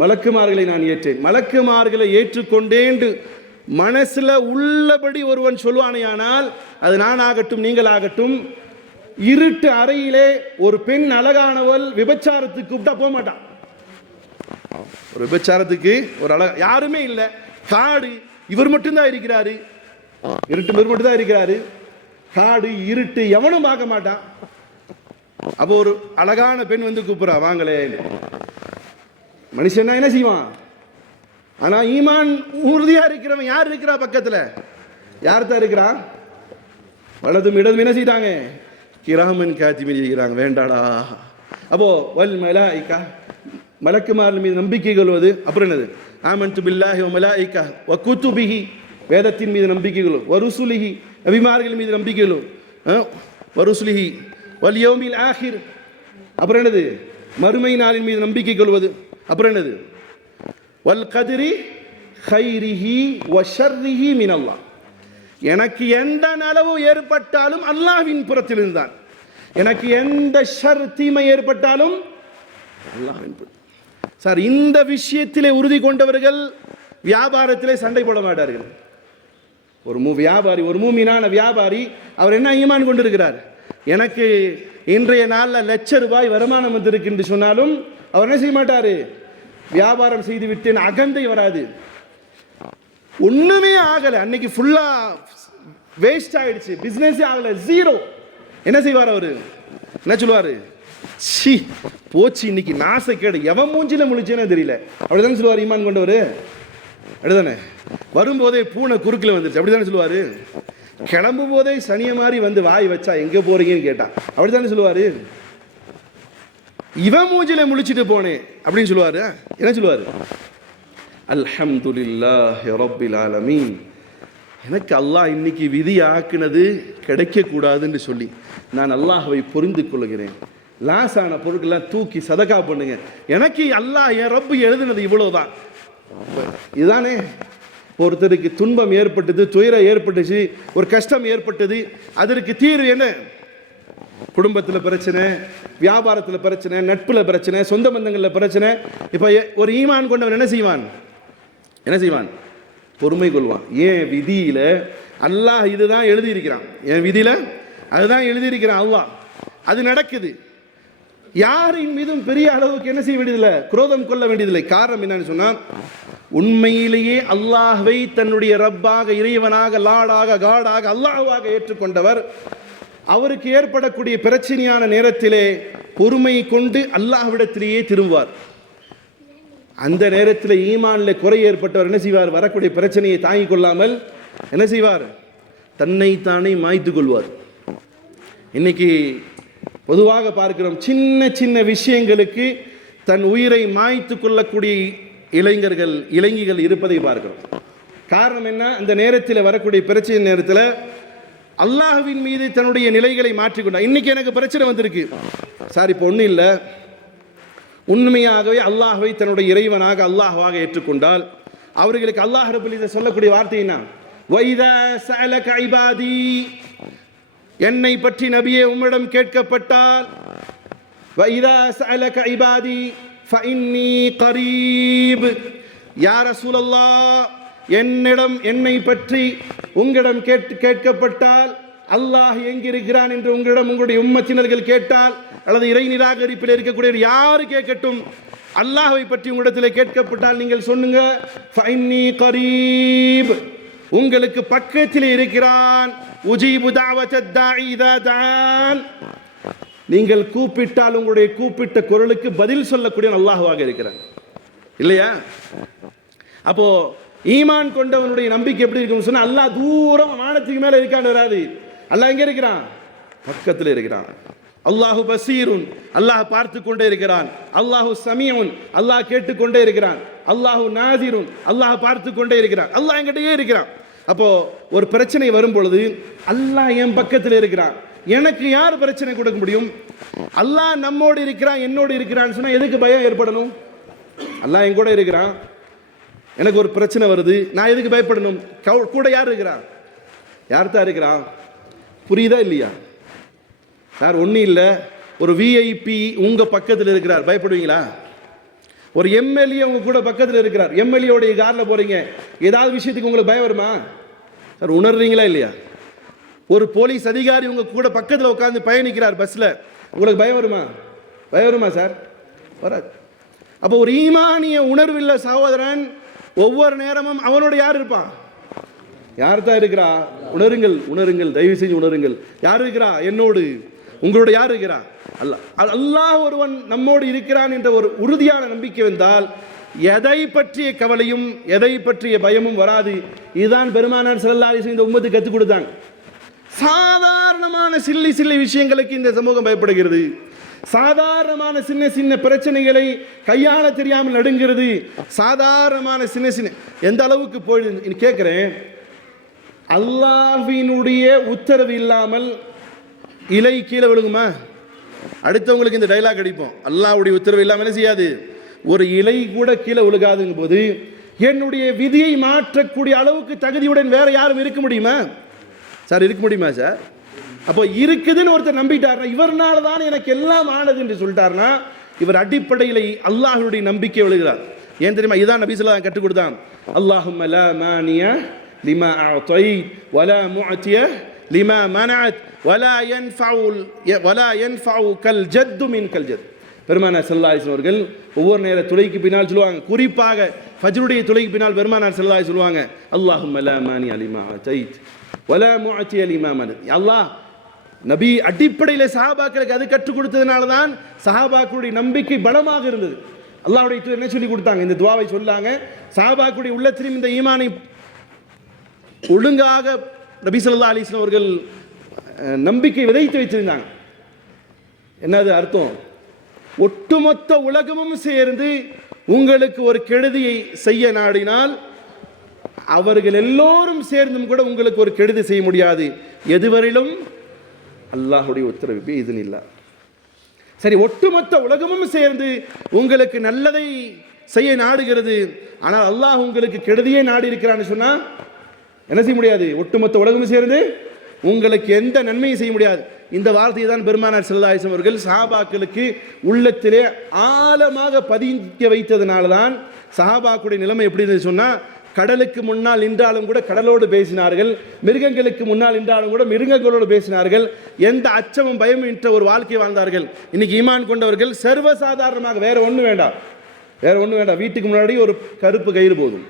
மலக்குமார்களை நான் ஏற்றேன். மலக்குமார்களை ஏற்றுக்கொண்டேன் மனசுல உள்ளபடி ஒருவன் சொல்வானேயானால், அது நான் ஆகட்டும் நீங்கள் ஆகட்டும், இருட்டு அறையிலே ஒரு பெண் அழகானவள் விபச்சாரத்துக்கு கூப்பிட்டா போக மாட்டான். ஒரு விபச்சாரத்துக்கு ஒரு யாருமே இல்லை, காடு, இவர் மட்டும்தான் இருக்கிறாரு, இருட்டு இவர் மட்டும்தான் இருக்கிறாரு, காடு இருட்டு, எவனும் பார்க்க மாட்டான். அப்போ ஒரு அழகான பெண் வந்து கூப்பிடுறா, வாங்களே. மனுஷன் என்ன செய்வான்? ஆனா ஈமான் உறுதியா இருக்கிறவன் யார் இருக்கிறா பக்கத்துல? யார் தான் இருக்கிறா? வலதும் இடதும் என்ன செய்தாங்க? கிராமன் காட்சி மீறி இருக்கிறாங்க. வேண்டாடா. அப்போ வல் மலாயிகா, மலக்குமார்கள் மீது நம்பிக்கை கொள்வது. அப்புறம் என்னது? ஆமன்து பில்லாஹி வ மலாயிகா வ குதுபிஹி, வேதத்தின் மீது நம்பிக்கை கொள்வது. வ ருசுலிஹி, நபிமார்கள் மீது நம்பிக்கை கொள்வது. வ ருசுலிஹி வல் யௌமில் ஆஹிர். அப்புறம் என்னது? மறுமை நாளின் மீது நம்பிக்கை கொள்வது. அப்புறம் என்னது? வல் கதிரி ஹைரிஹி வ ஷர்ரிஹி மினல்லாஹ். எனக்கு எந்த நலவு ஏற்பட்டாலும் அல்லாஹ்வின் புறத்திலிருந்து தான். எனக்கு எந்த ஷர், தீமை ஏற்பட்டாலும் அல்லாஹ்வின் புறம். சார், இந்த விஷயத்திலே உறுதி கொண்டவர்கள் வியாபாரத்திலே சண்டை போட மாட்டார்கள். ஒரு வியாபாரி, ஒரு மூமினான வியாபாரி, அவர் என்ன ஈமான் கொண்டிருக்கிறார்? எனக்கு இன்றைய நாளில் ₹1,00,000 வருமானம் வந்திருக்கு என்று சொன்னாலும் அவர் என்ன செய்ய மாட்டாரு? வியாபாரம் செய்து விட்டேன் அகந்தை வராது. ஒண்ணுமே ஆகல, அன்னைக்கு ஃபுல்லா வேஸ்ட் ஆயிடுச்சு, பிசினஸே ஆகல, ஜீரோ. என்ன செய்வார் அவரு? என்ன சொல்லுவாரு? சி போச்சு, இன்னைக்கு நாசக்கேடு, எவன் மூஞ்சில முழிச்சேன்னு தெரியல. அப்படிதானே சொல்லுவார் ஈமான் கொண்டவர். அப்படிதானே? வரும்போதே பூனை குறுக்கில் வந்துருச்சு, அப்படிதானே சொல்லுவாரு. கிளம்பும் போதே சனிய மாதிரி வந்து வாய் வச்சா எங்க போறீங்கன்னு கேட்டான், அப்படித்தானே சொல்லுவாரு. இவன் மூஞ்சில முழிச்சிட்டு போனேன் அப்படின்னு சொல்லுவாரு. என்ன சொல்லுவாரு? அல்ஹம்துலில்லாஹி ரப்பில் ஆலமீன், எனக்கு அல்லாஹ் இன்னைக்கு விதி ஆக்குனது கிடைக்க கூடாதுன்னு சொல்லி நான் அல்லாஹ்வை புரிந்து கொள்கிறேன். லாஸான பொருட்கள்லாம் தூக்கி சதகா பண்ணுங்க, எனக்கு அல்லாஹ் என் ரப்பு எழுதுனது இவ்வளவுதான். இதுதானே. ஒருத்தருக்கு துன்பம் ஏற்பட்டது, துயரம் ஏற்பட்டுச்சு, ஒரு கஷ்டம் ஏற்பட்டது, அதற்கு தீர்வு என்ன? குடும்பத்தில் பிரச்சனை, வியாபாரத்தில் பிரச்சனை, நட்பில் பிரச்சனை, சொந்த பந்தங்களில் பிரச்சனை. இப்போ ஒரு ஈமான் கொண்டவன் என்ன செய்வான்? என்ன செய்வான்? பொறுமை கொள்வான். ஏன் விதியில அல்லாஹ் இதுதான் எழுதியிருக்கிறான், என் விதியில அதுதான் எழுதியிருக்கிறான் அல்லாஹ், அது நடக்குது. யாரின் மீதும் பெரிய அளவுக்கு என்ன செய்ய வேண்டியதில்லை, குரோதம் கொள்ள வேண்டியதில்லை. காரணம் என்னன்னு சொன்னா, உண்மையிலேயே அல்லாஹ்வை தன்னுடைய ரப்பாக, இறைவனாக, லாடாக, காடாக, அல்லாஹ்வாக ஏற்றுக்கொண்டவர் அவருக்கு ஏற்படக்கூடிய பிரச்சனையான நேரத்திலே பொறுமை கொண்டு அல்லாஹ்விடத்திலேயே திரும்புவார். அந்த நேரத்தில் ஈமானில் குறை ஏற்பட்டவர் என்ன செய்வார்? வரக்கூடிய பிரச்சனையை தாங்கிக் கொள்ளாமல் என்ன செய்வார்? தன்னைத்தானே மாய்த்து கொள்வார். இன்னைக்கு பொதுவாக பார்க்கிறோம், சின்ன சின்ன விஷயங்களுக்கு தன் உயிரை மாய்த்து கொள்ளக்கூடிய இளைஞர்கள், இளைஞிகள் இருப்பதை பார்க்கிறோம். காரணம் என்ன? அந்த நேரத்தில் வரக்கூடிய பிரச்சனை நேரத்தில் அல்லாஹ்வின் மீது தன்னுடைய நிலைகளை மாற்றிக்கொண்டார். இன்னைக்கு எனக்கு பிரச்சனை வந்திருக்கு சார், இப்போ ஒன்றும் இல்லை, உண்மையாகவே அல்லாஹ்வை தன்னுடைய இறைவனாக, அல்லாஹ்வாக ஏற்றுக்கொண்டால் அவர்களுக்கு அல்லாஹ் ரப்பல் இஸ்ஸத் சொல்லக்கூடிய வார்த்தை என்ன? வைதா சஅலக இபாதி, என்னை பற்றி நபியே உம்மிடம் கேட்கப்பட்டால், வைதா சஅலக இபாதி ஃபஇன்னி கரீப், யா ரசூலல்லாஹ், என்னிடம் என்னை பற்றி உங்களிடம் கேட்கப்பட்டால், அல்லாஹ் எங்கிருக்கிறான் என்று உங்களிடம் உங்களுடைய உம்மத்தினர்கள் கேட்டால், அல்லது இறை நிராகரிப்பில் இருக்கக்கூடிய யாரு கேட்கட்டும், அல்லாஹ்வை பற்றி உங்களிடத்தில் கேட்கப்பட்டால் நீங்கள் சொல்லுங்க, ஃபஇன்னி கரீப், உங்களுக்கு பக்கத்தில் இருக்கிறான். உஜீபு தஅவத்தத் தாஇ இதா தஆன், நீங்கள் கூப்பிட்டால் உங்களுடைய கூப்பிட்ட குரலுக்கு பதில் சொல்லக்கூடிய அல்லாஹ்வாக இருக்கிறான். இல்லையா? அப்போ ஈமான் கொண்டவனுடைய நம்பிக்கை எப்படி இருக்கும் சொன்னா, அல்லாஹ் தூரம் வானத்துக்கு மேல இருக்கான்னு வராது. அல்லாஹ் எங்க இருக்கிறான்? பக்கத்தில் இருக்கிறான். அல்லாஹு பசீருன், அல்லாஹ் பார்த்து கொண்டே இருக்கிறான். அல்லாஹு சமீஉன், அல்லாஹ் கேட்டுக்கொண்டே இருக்கிறான். அல்லாஹு நாதிருன், அல்லாஹ் பார்த்து கொண்டே இருக்கிறான். அல்லாஹ் என்கிட்டயே இருக்கிறான். அப்போ ஒரு பிரச்சனை வரும் பொழுது அல்லாஹ் என் பக்கத்தில் இருக்கிறான், எனக்கு யார் பிரச்சனை கொடுக்க முடியும்? அல்லாஹ் நம்மோடு இருக்கிறான், என்னோடு இருக்கிறான்னு சொன்னா எதுக்கு பயம் ஏற்படணும்? அல்லாஹ் என் கூட இருக்கிறான், எனக்கு ஒரு பிரச்சனை வருது, நான் எதுக்கு பயப்படணும்? கூட யார் இருக்கிறான்? யார் தான் இருக்கிறான்? புரியுதா இல்லையா? சார், ஒன்றும் இல்லை, ஒரு விஐபி உங்க பக்கத்தில் இருக்கிறார், பயப்படுவீங்களா? ஒரு எம்எல்ஏ உங்க கூட பக்கத்தில் இருக்கிறார், எம்எல்ஏடைய காரில் போறீங்க, ஏதாவது விஷயத்துக்கு உங்களுக்கு பயம் வருமா? சார், உணர்றீங்களா இல்லையா? ஒரு போலீஸ் அதிகாரி உங்க கூட பக்கத்தில் உட்கார்ந்து பயணிக்கிறார் பஸ்ல, உங்களுக்கு பயம் வருமா? பயம் வருமா சார்? வராது. அப்போ ஒரு ஈமானிய உணர்வுள்ள சகோதரன் ஒவ்வொரு நேரமும் அவனோட யார் இருப்பான்? யார் தான் இருக்கிறா? உணருங்கள், உணருங்கள், தயவு செஞ்சு உணருங்கள். யார் இருக்கிறா என்னோடு? உங்களோட யார் இருக்கிறா? அல்லாஹ் ஒருவன் நம்மோடு இருக்கிறான் என்ற ஒரு உறுதியான நம்பிக்கை வந்தால் எதை பற்றிய கவலையும் எதை பற்றிய பயமும் வராது. இதுதான் பெருமானார் ஸல்லல்லாஹு அலைஹி வஸல்லம் இந்த உம்மத்துக்கு கற்றுக் கொடுத்தாங்க. சாதாரணமான சில்லி விஷயங்களுக்கு இந்த சமூகம் பயப்படுகிறது. சாதாரணமான சின்ன சின்ன பிரச்சனைகளை கையாள தெரியாமல் நடுங்கிறது. சாதாரணமான சின்ன சின்ன எந்த அளவுக்கு போய் கேட்கிறேன், அல்லாஹ்வினுடைய உத்தரவு இல்லாமல் இலை கீழே விழுங்குமா? அடுத்தவங்களுக்கு இந்த டைலாக் அடிப்போம், அல்லாஹ்வுடைய உத்தரவு இல்லாமல் என்ன செய்யாது, ஒரு இலை கூட கீழே விழுகாதுங்க போது என்னுடைய விதியை மாற்றக்கூடிய அளவுக்கு தகுதியுடன் வேற யாரும் இருக்க முடியுமா சார்? இருக்க முடியுமா சார்? அப்போ இருக்குதுன்னு ஒருத்தர் நம்பிட்டார்னா, இவர்னால தான் எனக்கு எல்லாம் ஆனது என்று சொல்லிட்டார்னா, இவர் அடிப்படையில் அல்லாஹ்வுடைய நம்பிக்கை விழுகிறார். ஏன் தெரியுமா? இதான் நபி ஸல்லல்லாஹு அலைஹி வஸல்லம் கற்றுக் கொடுத்தான். அல்லாஹும்ம லா மானிய லிமா அஅதைத் வலா முஅதிய லிமா மனஅத் வலா யன்ஃபஉ கல் ஜத்து மின்கல் ஜத். பெருமானார் ஸல்லல்லாஹு அலைஹி வஸல்லம் அவர்கள் ஒவ்வொரு நேர தொழுகைக்கு பின்னால் சொல்லுவாங்க, குறிப்பாக ஃபஜ்ருடைய தொழுகைக்கு பின்னால் பெருமானார் ஸல்லல்லாஹு அலைஹி வஸல்லம் சொல்லுவாங்க, அல்லாஹும்ம லா மானிய லிமா அஅதைத் வலா முஅதிய லிமா மனஅத். அல்லாஹ் நபி அடிப்படையில் சஹாபாக்களுக்கு அது கற்றுக் கொடுத்ததுனால தான் சஹாபாக்களுடைய நம்பிக்கை பலமாக இருந்தது. அல்லாஹ்வுடைய தூதர் என்ன சொல்லி கொடுத்தாங்க? இந்த துஆவை சொல்லாங்க. சஹாபாக்களுடைய உள்ளத்திலும் இந்த ஈமானை ஒழுங்காக நபி ஸல்லல்லாஹு அலைஹி வஸல்லம் அவர்கள் நம்பிக்கை விதைத்து வைத்திருந்தாங்க. என்னது அர்த்தம்? ஒட்டுமொத்த உலகமும் சேர்ந்து உங்களுக்கு ஒரு கெடுதியை செய்ய நாடினால் அவர்கள் எல்லோரும் சேர்ந்தும் கூட உங்களுக்கு ஒரு கெடுதி செய்ய முடியாது, எதுவரையிலும் அல்லாஹ்வுடைய உத்தரவு இது இல்ல. சரி, ஒட்டுமொத்த உலகமும் சேர்ந்து உங்களுக்கு நல்லதை செய்ய நாடுகிறது, ஆனால் அல்லாஹ் உங்களுக்கு கெடுதியே நாடி இருக்கிறான்னு சொன்னா என்ன செய்ய முடியாது? ஒட்டுமொத்த உலகமும் சேர்ந்து உங்களுக்கு எந்த நன்மையும் செய்ய முடியாது. இந்த வார்த்தையை தான் பெருமானார் ஸல்லல்லாஹு அலைஹி வஸல்லம் அவர்கள் சஹாபாக்களுக்கு உள்ளத்திலே ஆழமாக பதிக்க வைத்ததனால தான் சஹாபாக்களுடைய நிலைமை எப்படி இருந்துச்சு சொன்னா, கடலுக்கு முன்னால் நின்றாலும் கூட கடலோடு பேசினார்கள், மிருகங்களுக்கு முன்னால் நின்றாலும் கூட மிருகங்களோடு பேசினார்கள், எந்த அச்சமும் பயமும் இன்ற ஒரு வாழ்க்கை வாழ்ந்தார்கள். இன்னைக்கு ஈமான் கொண்டவர்கள் சர்வசாதாரணமாக வேற ஒன்று வேண்டாம், வேற ஒன்று வேண்டாம், வீட்டுக்கு முன்னாடி ஒரு கருப்பு கயிறு போதும்,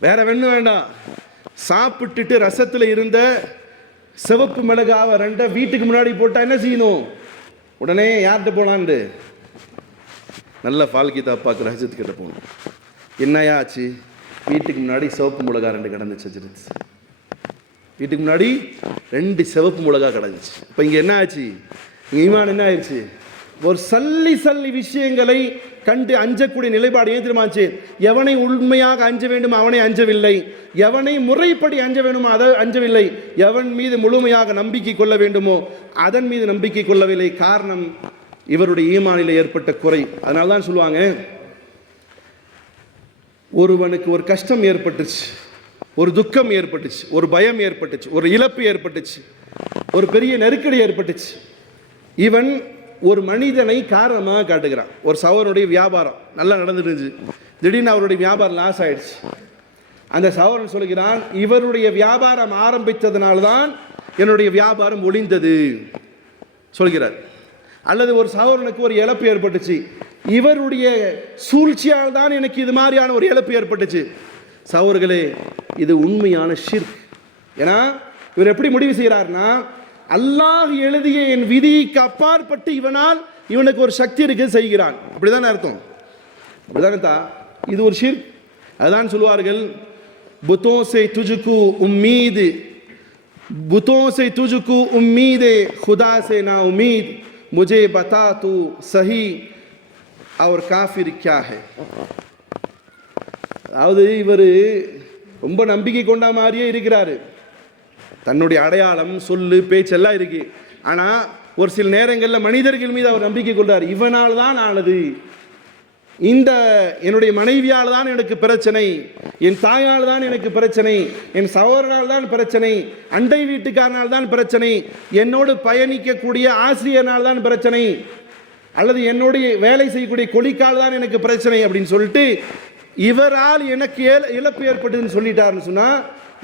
வேற ஒன்று வேண்டாம். சாப்பிட்டுட்டு ரசத்தில் இருந்த சிவப்பு மிளகாவை ரெண்டை வீட்டுக்கு முன்னாடி போட்டால் என்ன செய்யணும்? உடனே யார்கிட்ட போனான்னு நல்ல ஃபால்கி தாப்பாக்கு ரஹஜத்துக்கிட்ட போகணும். என்னையா ஆச்சு? வீட்டுக்கு முன்னாடி சிவப்பு மிளகா ரெண்டு கிடந்துச்சு வச்சிருச்சு, வீட்டுக்கு முன்னாடி ரெண்டு சிவப்பு மிளகா கிடந்துச்சு. இப்போ இங்கே என்ன ஆச்சு? ஈமான் என்ன ஆயிடுச்சு? ஒரு சல்லி விஷயங்களை கண்டு அஞ்சக்கூடிய நிலைப்பாடு ஏன் தெரியுமாச்சு? எவனை உண்மையாக அஞ்ச வேண்டுமோ அவனை அஞ்சவில்லை, எவனை முறைப்படி அஞ்ச வேண்டுமோ அதை அஞ்சவில்லை, எவன் மீது முழுமையாக நம்பிக்கை கொள்ள வேண்டுமோ அதன் மீது நம்பிக்கை கொள்ளவில்லை. காரணம் இவருடைய ஈமானில் ஏற்பட்ட குறை. அதனால தான் சொல்லுவாங்க, ஒருவனுக்கு ஒரு கஷ்டம் ஏற்பட்டுச்சு, ஒரு துக்கம் ஏற்பட்டுச்சு, ஒரு பயம் ஏற்பட்டுச்சு, ஒரு இழப்பு ஏற்பட்டுச்சு, ஒரு பெரிய நெருக்கடி ஏற்பட்டுச்சு, இவன் ஒரு மனிதனை காரணமாக காட்டுகிறான். ஒரு சகோதரனுடைய வியாபாரம் நல்லா நடந்துட்டு இருந்துச்சு, திடீர்னு அவருடைய வியாபாரம் லாஸ் ஆயிடுச்சு. அந்த சகோதரன் சொல்கிறான், இவருடைய வியாபாரம் ஆரம்பித்ததுனால்தான் என்னுடைய வியாபாரம் ஒளிந்தது சொல்கிறார். அல்லது ஒரு சகோதரனுக்கு ஒரு இழப்பு ஏற்பட்டுச்சு, இவருடைய சூழ்ச்சியால் தான் எனக்கு இது மாதிரியான ஒரு இழப்பு ஏற்பட்டுச்சு. சகோதரர்களே, இது உண்மையான ஷிர்க். ஏன்னா இவர் எப்படி முடிவு செய்கிறார்னா, அல்லாஹ் எழுதிய என் விதிக்கு அப்பாற்பட்டு இவனுக்கு ஒரு சக்தி இருக்கு செய்கிறான், அப்படிதான் அர்த்தம். அப்படிதானே? இது ஒரு ஷிர்க். அதுதான் சொல்லுவார்கள், புத்தோ சே துஜுக்கு உம்மீது, बुतों से तुझको उम्मीद खुदा से ना उम्मीद, मुझे बता तू सही और काफिर क्या है. அதாவது இவர் ரொம்ப நம்பிக்கை கொண்ட மாதிரியே இருக்கிறாரு, தன்னுடைய அடையாளம் சொல்லு பேச்செல்லாம் இருக்கு. ஆனால் ஒரு சில நேரங்களில் மனிதர்கள் மீது அவர் நம்பிக்கை கொள்றார். இவனால் தான் ஆனது, இந்த என்னுடைய மனைவியால் தான் எனக்கு பிரச்சனை, என் தாயால் தான் எனக்கு பிரச்சனை, என் சகோதரனால் தான் பிரச்சனை, அண்டை வீட்டுக்காரனால் தான் பிரச்சனை, என்னோடு பயணிக்கக்கூடிய ஆசிரியர்னால் தான் பிரச்சனை, அல்லது என்னுடைய வேலை செய்யக்கூடிய கொலிக்கால் தான் எனக்கு பிரச்சனை அப்படின்னு சொல்லிட்டு இவரால் எனக்கு இழப்பு ஏற்பட்டதுன்னு சொல்லிட்டாருன்னு சொன்னால்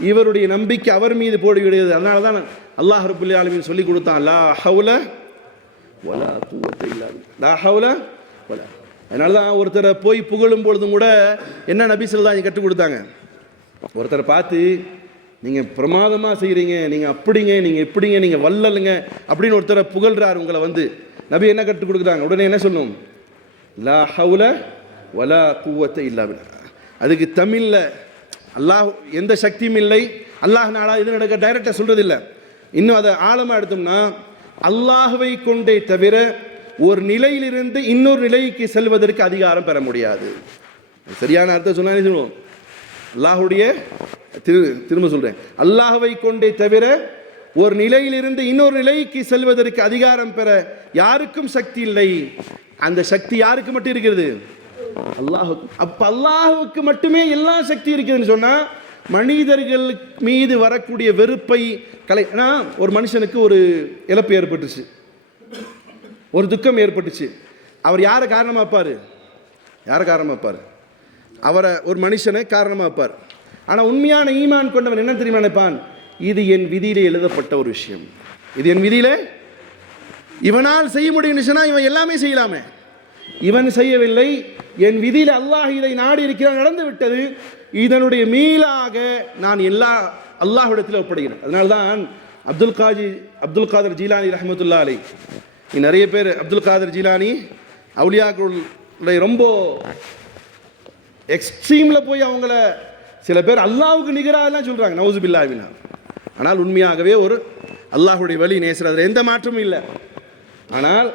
இவருடைய நம்பிக்கை அவர் மீது போடுகிறது. அதனால தான் அல்லாஹ் ரப்புல் ஆலமீன் சொல்லி கொடுத்தான், லா ஹவுல வலா குவத்த இல்லா பில்லாஹ், லா ஹவுல வலா. அதனால தான் ஒருத்தரை போய் புகழும் பொழுதும் கூட என்ன நபி ஸல்லல்லாஹு அலைஹி கற்றுக் கொடுத்தாங்க, ஒருத்தரை பார்த்து நீங்கள் பிரமாதமாக செய்கிறீங்க, நீங்கள் அப்படிங்க, நீங்கள் எப்படிங்க, நீங்கள் வல்லலுங்க அப்படின்னு ஒருத்தரை புகழ்றார் உங்களை வந்து, நபி என்ன கற்றுக் கொடுக்குறாங்க, உடனே என்ன சொல்லணும், லா ஹவுல வலா குவத்த இல்லா பில்லாஹ். அதுக்கு தமிழில் அல்லாஹ் எந்த சக்தியும் இல்லை, அல்லாஹ் நாளா இது நடக்க டைரக்டாக சொல்கிறது இல்லை. இன்னும் அதை ஆழமாக எடுத்தோம்னா, அல்லாஹுவை கொண்டே தவிர ஒரு நிலையிலிருந்து இன்னொரு நிலைக்கு செல்வதற்கு அதிகாரம் பெற முடியாது. சரியான அர்த்தம் சொன்னாலே சொல்லுவோம், அல்லாஹுடைய திரும்ப சொல்கிறேன், அல்லாஹுவை கொண்டே தவிர ஒரு நிலையிலிருந்து இன்னொரு நிலைக்கு செல்வதற்கு அதிகாரம் பெற யாருக்கும் சக்தி இல்லை. அந்த சக்தி யாருக்கு மட்டும் இருக்கிறது, அல்லாஹுக்கு. அப்ப அல்லாஹுக்கு மட்டுமே எல்லா சக்தி இருக்குதுன்னு சொன்னா, மனிதர்கள் மீது வரக்கூடிய வெறுப்பை ஒரு மனுஷனுக்கு ஒரு இழப்பு ஏற்பட்டுச்சு, ஒரு துக்கம் ஏற்பட்டுச்சு, அவர் யாரை காரணமாக வைப்பார், யாரை காரணமாக வைப்பார், அவரை ஒரு மனுஷனை காரணமாக வைப்பார். ஆனால் உண்மையான ஈமான் கொண்டவன் என்ன தெரியுமா நினைப்பான், இது என் விதியிலே எழுதப்பட்ட ஒரு விஷயம், இது என் விதியிலே இவனால் செய்ய முடியும்னு சொன்னால் இவன் எல்லாமே செய்யலாமே, இவன் செய்யவில்லை, என் விதியில் அல்லாஹ் இதை நாடி இருக்கிறான், நடந்து விட்டது, இதனுடைய மீளாக நான் எல்லா அல்லாஹ்விடத்தில் ஒப்படைக்கிறேன். அதனால்தான் அப்துல் காதர் ஜீலானி ரஹ்மத்துல்லாஹி அலைஹி, நிறைய பேர் அப்துல் காதர் ஜீலானி அவுலியாக்களுடைய ரொம்ப எக்ஸ்ட்ரீமில் போய் அவங்கள சில பேர் அல்லாஹ்வுக்கு நிகராகலாம் சொல்கிறாங்க, நவுசு பில்லாஹி மின்ஹு. ஆனால் உண்மையாகவே ஒரு அல்லாஹ்வுடைய வழி நேசர், அதில் எந்த மாற்றமும் இல்லை. ஆனால்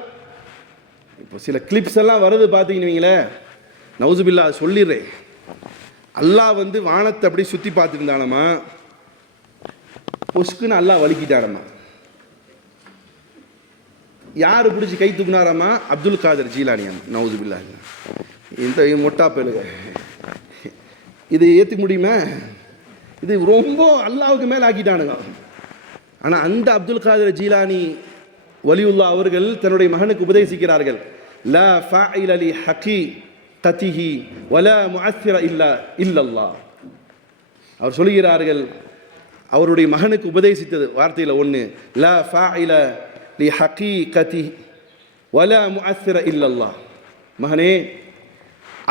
இப்போ சில கிளிப்ஸ் எல்லாம் வருது பார்த்தீங்கன்னு, நவுசு பில்லாஹ் சொல்லிடுறேன், அல்லாஹ் வந்து வானத்தை அப்படி சுற்றி பார்த்துருந்தானம்மா, பொஸ்குன்னு அல்லாஹ் வலிக்கிட்டாரம்மா, யார் பிடிச்சி கை தூக்குனாராம்மா, அப்துல் காதர் ஜீலானியாம், நவுசு பில்லாஹ். இந்த மொட்டா பேலுக இது ஏற்றுக்க முடியுமா, இது ரொம்ப அல்லாஹ்வுக்கு மேலே ஆக்கிட்டானுங்க. ஆனால் அந்த அப்துல் காதர் ஜீலானி வலியுல்லா அவர்கள் தன்னுடைய மகனுக்கு உபதேசிக்கிறார்கள், லா ஃபாஇல லி ஹகீகதிஹி வலா முஅஸ்ஸிர இல்லல்லாஹ். அவர் சொல்கிறார்கள், அவருடைய மகனுக்கு உபதேசித்தது வார்த்தையில் ஒன்று, லா ஃபாஇல லி ஹகீகதிஹி வலா முஅஸ்ஸிர இல்லல்லாஹ். மகனே,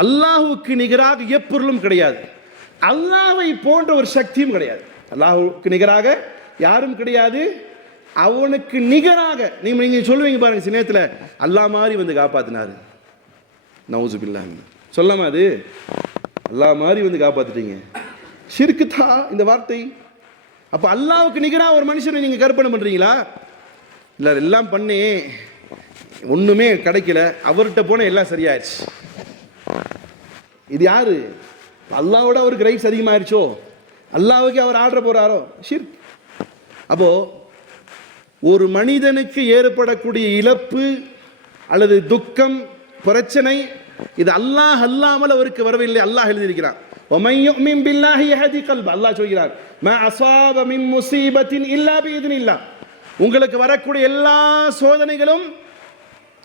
அல்லாஹ்வுக்கு நிகராக எப்பொருளும் கிடையாது, அல்லாஹ்வை போன்ற ஒரு சக்தியும் கிடையாது, அல்லாஹ்வுக்கு நிகராக யாரும் கிடையாது, அவனுக்கு நிகராக நீங்கள் சொல்லுவீங்க பாருங்க, சில நேரத்தில் அல்லாஹ் மாதிரி வந்து காப்பாற்றினாரு, நவுசு பில்லாஹ் சொல்லாம, அது அல்லாஹ் மாதிரி வந்து காப்பாற்றிட்டீங்க, ஷிர்க்கு தான் இந்த வார்த்தை. அப்போ அல்லாஹ்வுக்கு நிகராக ஒரு மனுஷனை நீங்கள் கற்பனை பண்ணுறீங்களா, இல்லை எல்லாம் பண்ணி ஒன்றுமே கிடைக்கல, அவர்கிட்ட போன எல்லாம் சரியாயிடுச்சு, இது யாரு, அல்லாஹ்வோட அவருக்கு ரைட்ஸ் அதிகமாகிடுச்சோ, அல்லாஹ்வுக்கு அவர் ஆர்டர் போகிறாரோ, ஷிர்க். அப்போ ஒரு மனிதனுக்கு ஏற்படக்கூடிய இழப்பு அல்லது துக்கம், பிரச்சனை, இது அல்லாஹ் அல்லாமல் அவருக்கு வரவில்லை, அல்லாஹ் எழுதியிருக்கிறான். وَمَن يُؤْمِن بِاللَّهِ يَهْدِ قَلْبَهُ. அல்லாஹ் சொல்கிறார், مَا أَصَابَ مِن مُّصِيبَةٍ إِلَّا بِإِذْنِ اللَّهِ. உங்களுக்கு வரக்கூடிய எல்லா சோதனைகளும்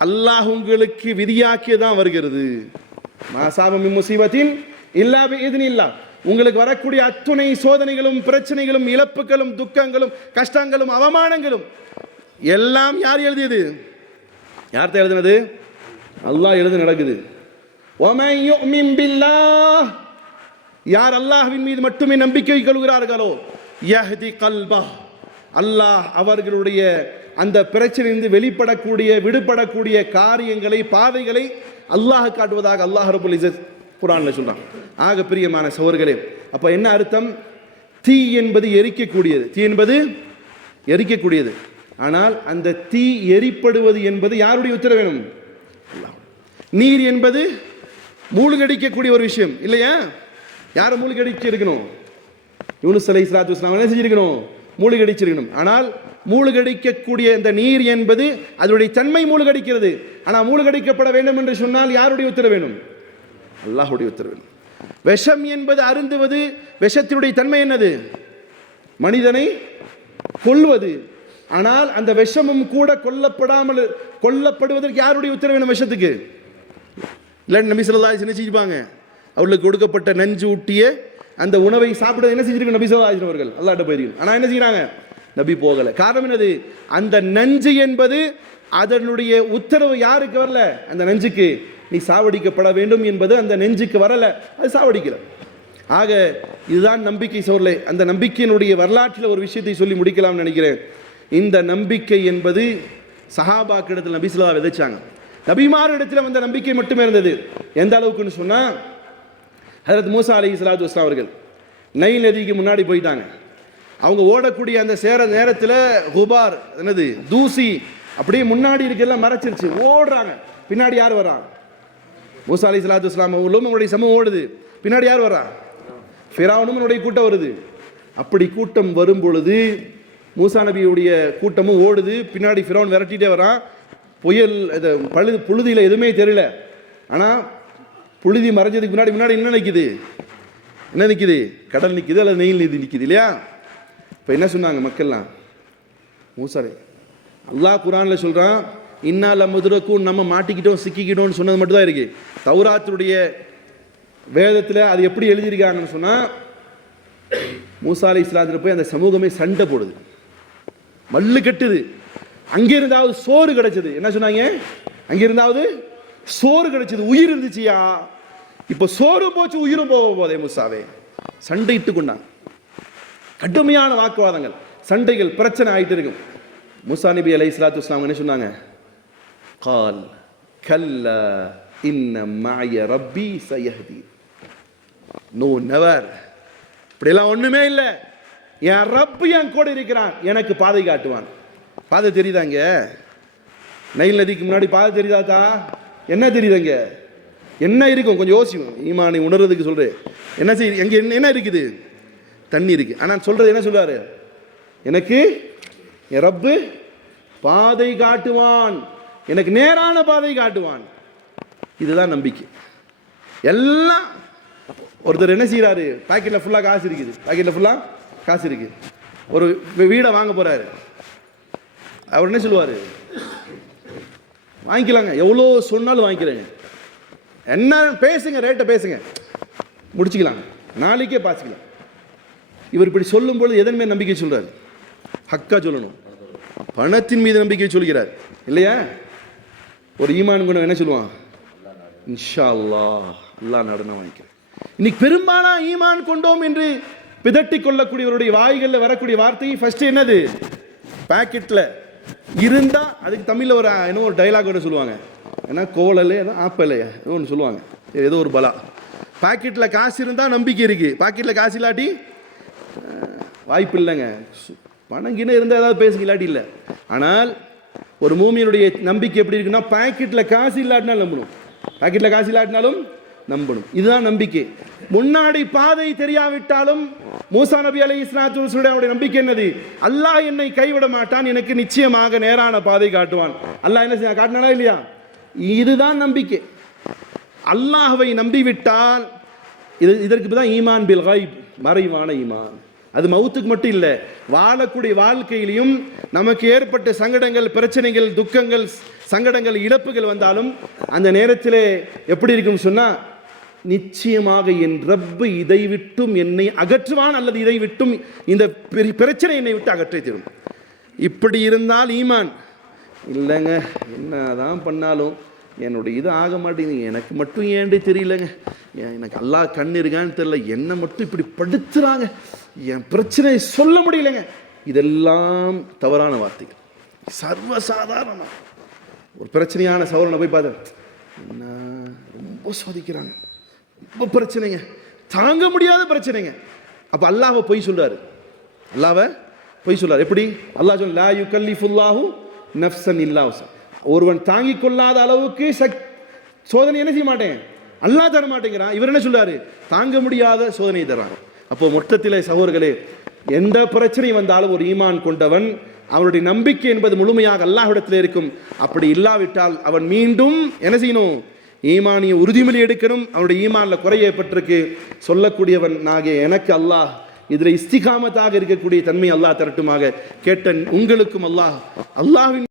அல்லாஹ் உங்களுக்கு விதியாக்கியதான் வருகிறது. مَا أَصَابَ مِن مُّصِيبَةٍ إِلَّا بِإِذْنِ اللَّهِ. உங்களுக்கு வரக்கூடிய அத்துணை சோதனைகளும் பிரச்சனைகளும் இழப்புகளும் துக்கங்களும் கஷ்டங்களும் அவமானங்களும் எல்லாம் யார் எழுதியது, யார்கிட்ட எழுதினது, அல்லாஹ் எழுதி நடக்குது. وَمَن يُؤْمِن بِاللَّهِ. யார் அல்லாஹ்வின் மீது மட்டுமே நம்பிக்கை கொள்கிறார்களோ, யஹ்தி கல்பஹ். அல்லாஹ் அவர்களுடைய அந்த பிரச்சனையிலிருந்து வெளிப்படக்கூடிய விடுபடக்கூடிய காரியங்களை பாதைகளை அல்லாஹ் காட்டுவதாக அல்லாஹ் ரப்பல் இஸ்ஸத் குர்ஆன்ல சொல்றான். ஆக பிரியமான சகோதரர்களே, அப்ப என்ன அர்த்தம், தீ என்பது எரிக்கக்கூடியது, தீ என்பது எரிக்கக்கூடியது. ஆனால் அந்த தீ எரிப்படுவது என்பது யாருடைய உத்தரவு வேணும், அல்லாஹ். நீர் என்பது மூழ்கடிக்கக்கூடிய ஒரு விஷயம் இல்லையா, யாரை மூழ்கடிச்சு இருக்கணும், யூனுஸ் அலைஹிஸ்ஸலாத்து வஸ்ஸலாம் என்ன செஞ்சிருக்கணும், மூழ்கடிச்சிருக்கணும். ஆனால் மூழ்கடிக்கக்கூடிய இந்த நீர் என்பது அதனுடைய தன்மை மூழ்கடிக்கிறது. ஆனால் மூழ்கடிக்கப்பட வேண்டும் என்று சொன்னால் யாருடைய உத்தரவு வேணும், அல்லாஹ்வுடைய உத்தரவு வேணும். விஷம் என்பது அருந்துவது, விஷத்தினுடைய தன்மை என்னது, மனிதனை கொல்வது. ஆனால் அந்த விஷமும் கூட கொல்லப்படுவதற்கு யாருடைய உத்தரவு வேணும், விஷத்துக்கு இல்லை. நபி ஸல்லல்லாஹு அலைஹி வஸல்லம் செஞ்சிருப்பாங்க, அவர்களுக்கு கொடுக்கப்பட்ட நஞ்சு ஊட்டிய அந்த உணவை சாப்பிட என்ன செஞ்சிருக்க நபி ஸல்லல்லாஹு அலைஹி அவர்கள் அல்லாஹ்ட்ட போயிருக்கும். ஆனால் என்ன செய்யறாங்க, நபி போகல. காரணம் என்னது, அந்த நஞ்சு என்பது அதனுடைய உத்தரவு யாருக்கு வரல, அந்த நஞ்சுக்கு நீ சாவடிக்கப்பட வேண்டும் என்பது அந்த நெஞ்சுக்கு வரல, அது சாவடிக்கல. ஆக இதுதான் நம்பிக்கை சோர்லே. அந்த நம்பிக்கையினுடைய வரலாற்றில் ஒரு விஷயத்தை சொல்லி முடிக்கலாம்னு நினைக்கிறேன். இந்த நம்பிக்கை என்பது சஹாபாக்கிடத்தில் நபி ஸல்லல்லாஹு அலைஹி விதைச்சாங்க. நபிமார் இடத்துல வந்த நம்பிக்கை மட்டுமே இருந்தது. எந்த அளவுக்குன்னு சொன்னா, ஹஜ்ரத் மூசா அலைஹிஸ்ஸலாத்து வஸ்ஸலாம் அவர்கள் நைல் நதிக்கு முன்னாடி போயிட்டாங்க. அவங்க ஓடக்கூடிய அந்த சேர நேரத்தில் குபார் என்னது தூசி அப்படியே முன்னாடி இருக்கலாம் மறைச்சிருச்சு. ஓடுறாங்க, பின்னாடி யார் வரா, மூசா அலைஹிஸ்ஸலாத்து வஸ்ஸலாம் அவர்களும் அவங்களுடைய சமூகம் ஓடுது, பின்னாடி யார் வரா, ஃபிரௌனும் அவருடைய கூட்டம் வருது. அப்படி கூட்டம் வரும் பொழுது மூசா நபியுடைய கூட்டமும் ஓடுது, பின்னாடி ஃபிரௌன் விரட்டிகிட்டே வரான். புயல் புழுதியில் எதுவுமே தெரியல. ஆனால் புழுதி மறைஞ்சதுக்கு முன்னாடி என்ன நிற்கிது, என்ன நிற்கிது, கடல் நிற்கிது அல்லது நெயில் நதி நிற்கிது இல்லையா. இப்போ என்ன சொன்னாங்க மக்கள்லாம், மூசாரே அல்லாஹ் குர்ஆனில் சொல்கிறான், இன்னா லமுதுரக்கும், நம்ம மாட்டிக்கிட்டோம் சிக்கிக்கிட்டோம்னு சொன்னது மட்டும் தான் இருக்கு. தௌராத்துடைய வேதத்தில் அது எப்படி எழுதியிருக்காங்கன்னு சொன்னால், மூசா அலைஹிஸ்ஸலாத்துல போய் அந்த சமூகமே சண்டை போடுது, மல்லு கட்டுது. அங்கே இருந்தாவது சோறு கிடைச்சது. என்ன சொன்னாங்க, அங்கே இருந்தாவது சோறு கிடைச்சது, உயிர் இருந்துச்சியா. இப்போ சோறு போச்சு உயிரும் போக போதே மூசாவே. சண்டையிட்டு கொண்டாங்க, கடுமையான வாக்குவாதங்கள், சண்டைகள், பிரச்சனை ஆகிட்டு இருக்கும். மூசா நபி அலைஹிஸ்ஸலாத்து வஸ்ஸலாம் என்ன சொன்னாங்க, கால் கல்லா இன்ன மஅய ரப்பி சயஹ்தி. நோ நெவர், இப்படியெல்லாம் ஒண்ணுமே இல்லை, என் ரப்பு என் கூட இருக்கிறான், எனக்கு பாதை காட்டுவான். பாதை தெரியுதாங்க, நைல் நதிக்கு முன்னாடி பாதை தெரியுதாத்தா, என்ன தெரியுதுங்க, என்ன இருக்கும் கொஞ்சம் யோசிக்கும். ஈமானை உணர்றதுக்கு சொல்றேன். என்ன செய்ய, எங்க என்ன இருக்குது, தண்ணி இருக்கு. ஆனால் சொல்றது என்ன சொல்றாரு, எனக்கு என் ரப்பு பாதை காட்டுவான், எனக்கு நேரான பாதை காட்டுவான். இதுதான் நம்பிக்கை. எல்லாம் ஒருத்தர் என்ன செய்யறாரு, பாக்கெட்ல ஃபுல்லா காசு இருக்குது, பாக்கெட்ல ஃபுல்லா காசு இருக்கு, ஒரு வீடை வாங்க போறாரு. அவர் என்ன சொல்லுவாரு, வாங்கிக்கலாங்க, எவ்வளோ சொன்னாலும் வாங்கிக்கிறேங்க, என்ன பேசுங்க, ரேட்டை பேசுங்க, முடிச்சுக்கலாம், நாளைக்கே பாசிக்கலாம். இவர் இப்படி சொல்லும் பொழுது எதன் மேல் நம்பிக்கை சொல்றாரு, ஹக்கா சொல்லணும், பணத்தின் மீது நம்பிக்கை சொல்கிறார் இல்லையா. ஒரு ஈமான் கொண்டு என்ன சொல்லுவான், இன்ஷா அல்லாஹ் அல்லாஹ் நடன வாங்கிக்கிறேன். இன்னைக்கு பெரும்பாலான ஈமான் கொண்டோம் என்று பிதட்டி கொள்ளக்கூடியவருடைய வாய்களில் வரக்கூடிய வார்த்தை ஃபர்ஸ்ட் என்னது, பாக்கெட்டில் இருந்தா, அதுக்கு தமிழில் ஒரு என்ன ஒரு டைலாக் ஒன்று சொல்லுவாங்க, ஏன்னா கோவலல்ல ஏன்னா ஆப்பல்லையா ஏதோ ஒன்று சொல்லுவாங்க, ஏதோ ஒரு பலா. பாக்கெட்டில் காசு இருந்தால் நம்பிக்கை இருக்குது, பாக்கெட்டில் காசு இல்லாட்டி வாய்ப்பு இல்லைங்க. பணம் கிணறு இருந்தால் ஏதாவது பேசுங்க, இல்லாட்டி இல்லை. ஆனால் ஒரு மூமியினுடைய நம்பிக்கை எப்படி இருக்குன்னா, பாக்கெட்டில் காசு இல்லாட்டினாலும் நம்பணும், பாக்கெட்டில் காசு இல்லாட்டினாலும் நம்பணும். இதுதான் நம்பிக்கை. முன்னாடி பாதை தெரியாவிட்டாலும் மூசா நபி அலைஹிஸ்ஸலாத்து வஸ்ஸலாம் அவருடைய நம்பிக்கை என்னது, அல்லாஹ் என்னை கைவிட மாட்டான், எனக்கு நிச்சயமாக நேரான பாதை காட்டுவான். அல்லாஹ் என்ன செய்ய காட்டினானா இல்லையா, இதுதான் நம்பிக்கை. அல்லாஹ்வை நம்பிவிட்டால் இதற்கு தான் ஈமான் பில் கைப், மறைவான ஈமான். அது மவுத்துக்கு மட்டும் இல்லை, வாழக்கூடிய வாழ்க்கையிலையும் நமக்கு ஏற்பட்ட சங்கடங்கள், பிரச்சனைகள், துக்கங்கள், சங்கடங்கள், இழப்புகள் வந்தாலும் அந்த நேரத்தில் எப்படி இருக்குன்னு சொன்னால், நிச்சயமாக என் ரப்பு இதை விட்டும் என்னை அகற்றுவான், அல்லது இதை விட்டும் இந்த பிரச்சனை என்னை விட்டு அகற்றி தரும். இப்படி இருந்தால் ஈமான். இல்லைங்க, என்னதான் பண்ணாலும் என்னுடைய இது ஆக மாட்டேங்குது, எனக்கு மட்டும் ஏன்டே தெரியலங்க, எனக்கு அல்லாஹ் கண் இருக்கான்னு தெரியல, என்னை மட்டும் இப்படி படுத்துறாங்க, என் பிரச்சனையை சொல்ல முடியலைங்க. இதெல்லாம் தவறான வார்த்தைகள். சர்வசாதாரணமாக ஒரு பிரச்சனையான சவரனை போய் பார்த்தேன், என்ன ரொம்ப சோதிக்கிறாங்க, ரொம்ப பிரச்சனைங்க, தாங்க முடியாத பிரச்சனைங்க. அப்போ அல்லாஹ்வை பொய் சொல்றாரு, அல்லாஹ்வை பொய் சொல்றாரு. எப்படி அல்லாஹ் சொல்ல, லா யுகல்லிஃபுல்லாஹு நஃப்ஸன் இல்லா வஸா, ஒருவன் தாங்கிக் கொள்ளாத அளவுக்கு சோதனை என்ன செய்ய மாட்டேன், அல்லாஹ் தர மாட்டேங்கிறான். இவர் என்ன சொல்றாரு, தாங்க முடியாத சோதனை தர்றாங்க. அப்போ மொத்தத்திலே சகோதரர்களே, எந்த பிரச்சனை வந்தாலும் ஒரு ஈமான் கொண்டவன் அவனுடைய நம்பிக்கை என்பது முழுமையாக அல்லாஹ்விடத்தில் இருக்கும். அப்படி இல்லாவிட்டால் அவன் மீண்டும் என்ன செய்யணும், ஈமானிய உறுதிமொழி எடுக்கணும். அவனுடைய ஈமானில் குறை ஏற்பட்டிருக்கு சொல்லக்கூடியவன் ஆகிய எனக்கு அல்லாஹ் இதில் இஸ்திகாமத்தாக இருக்கக்கூடிய தன்மை அல்லாஹ் தரட்டுமாக. கேட்ட உங்களுக்கும் அல்லாஹ்வின்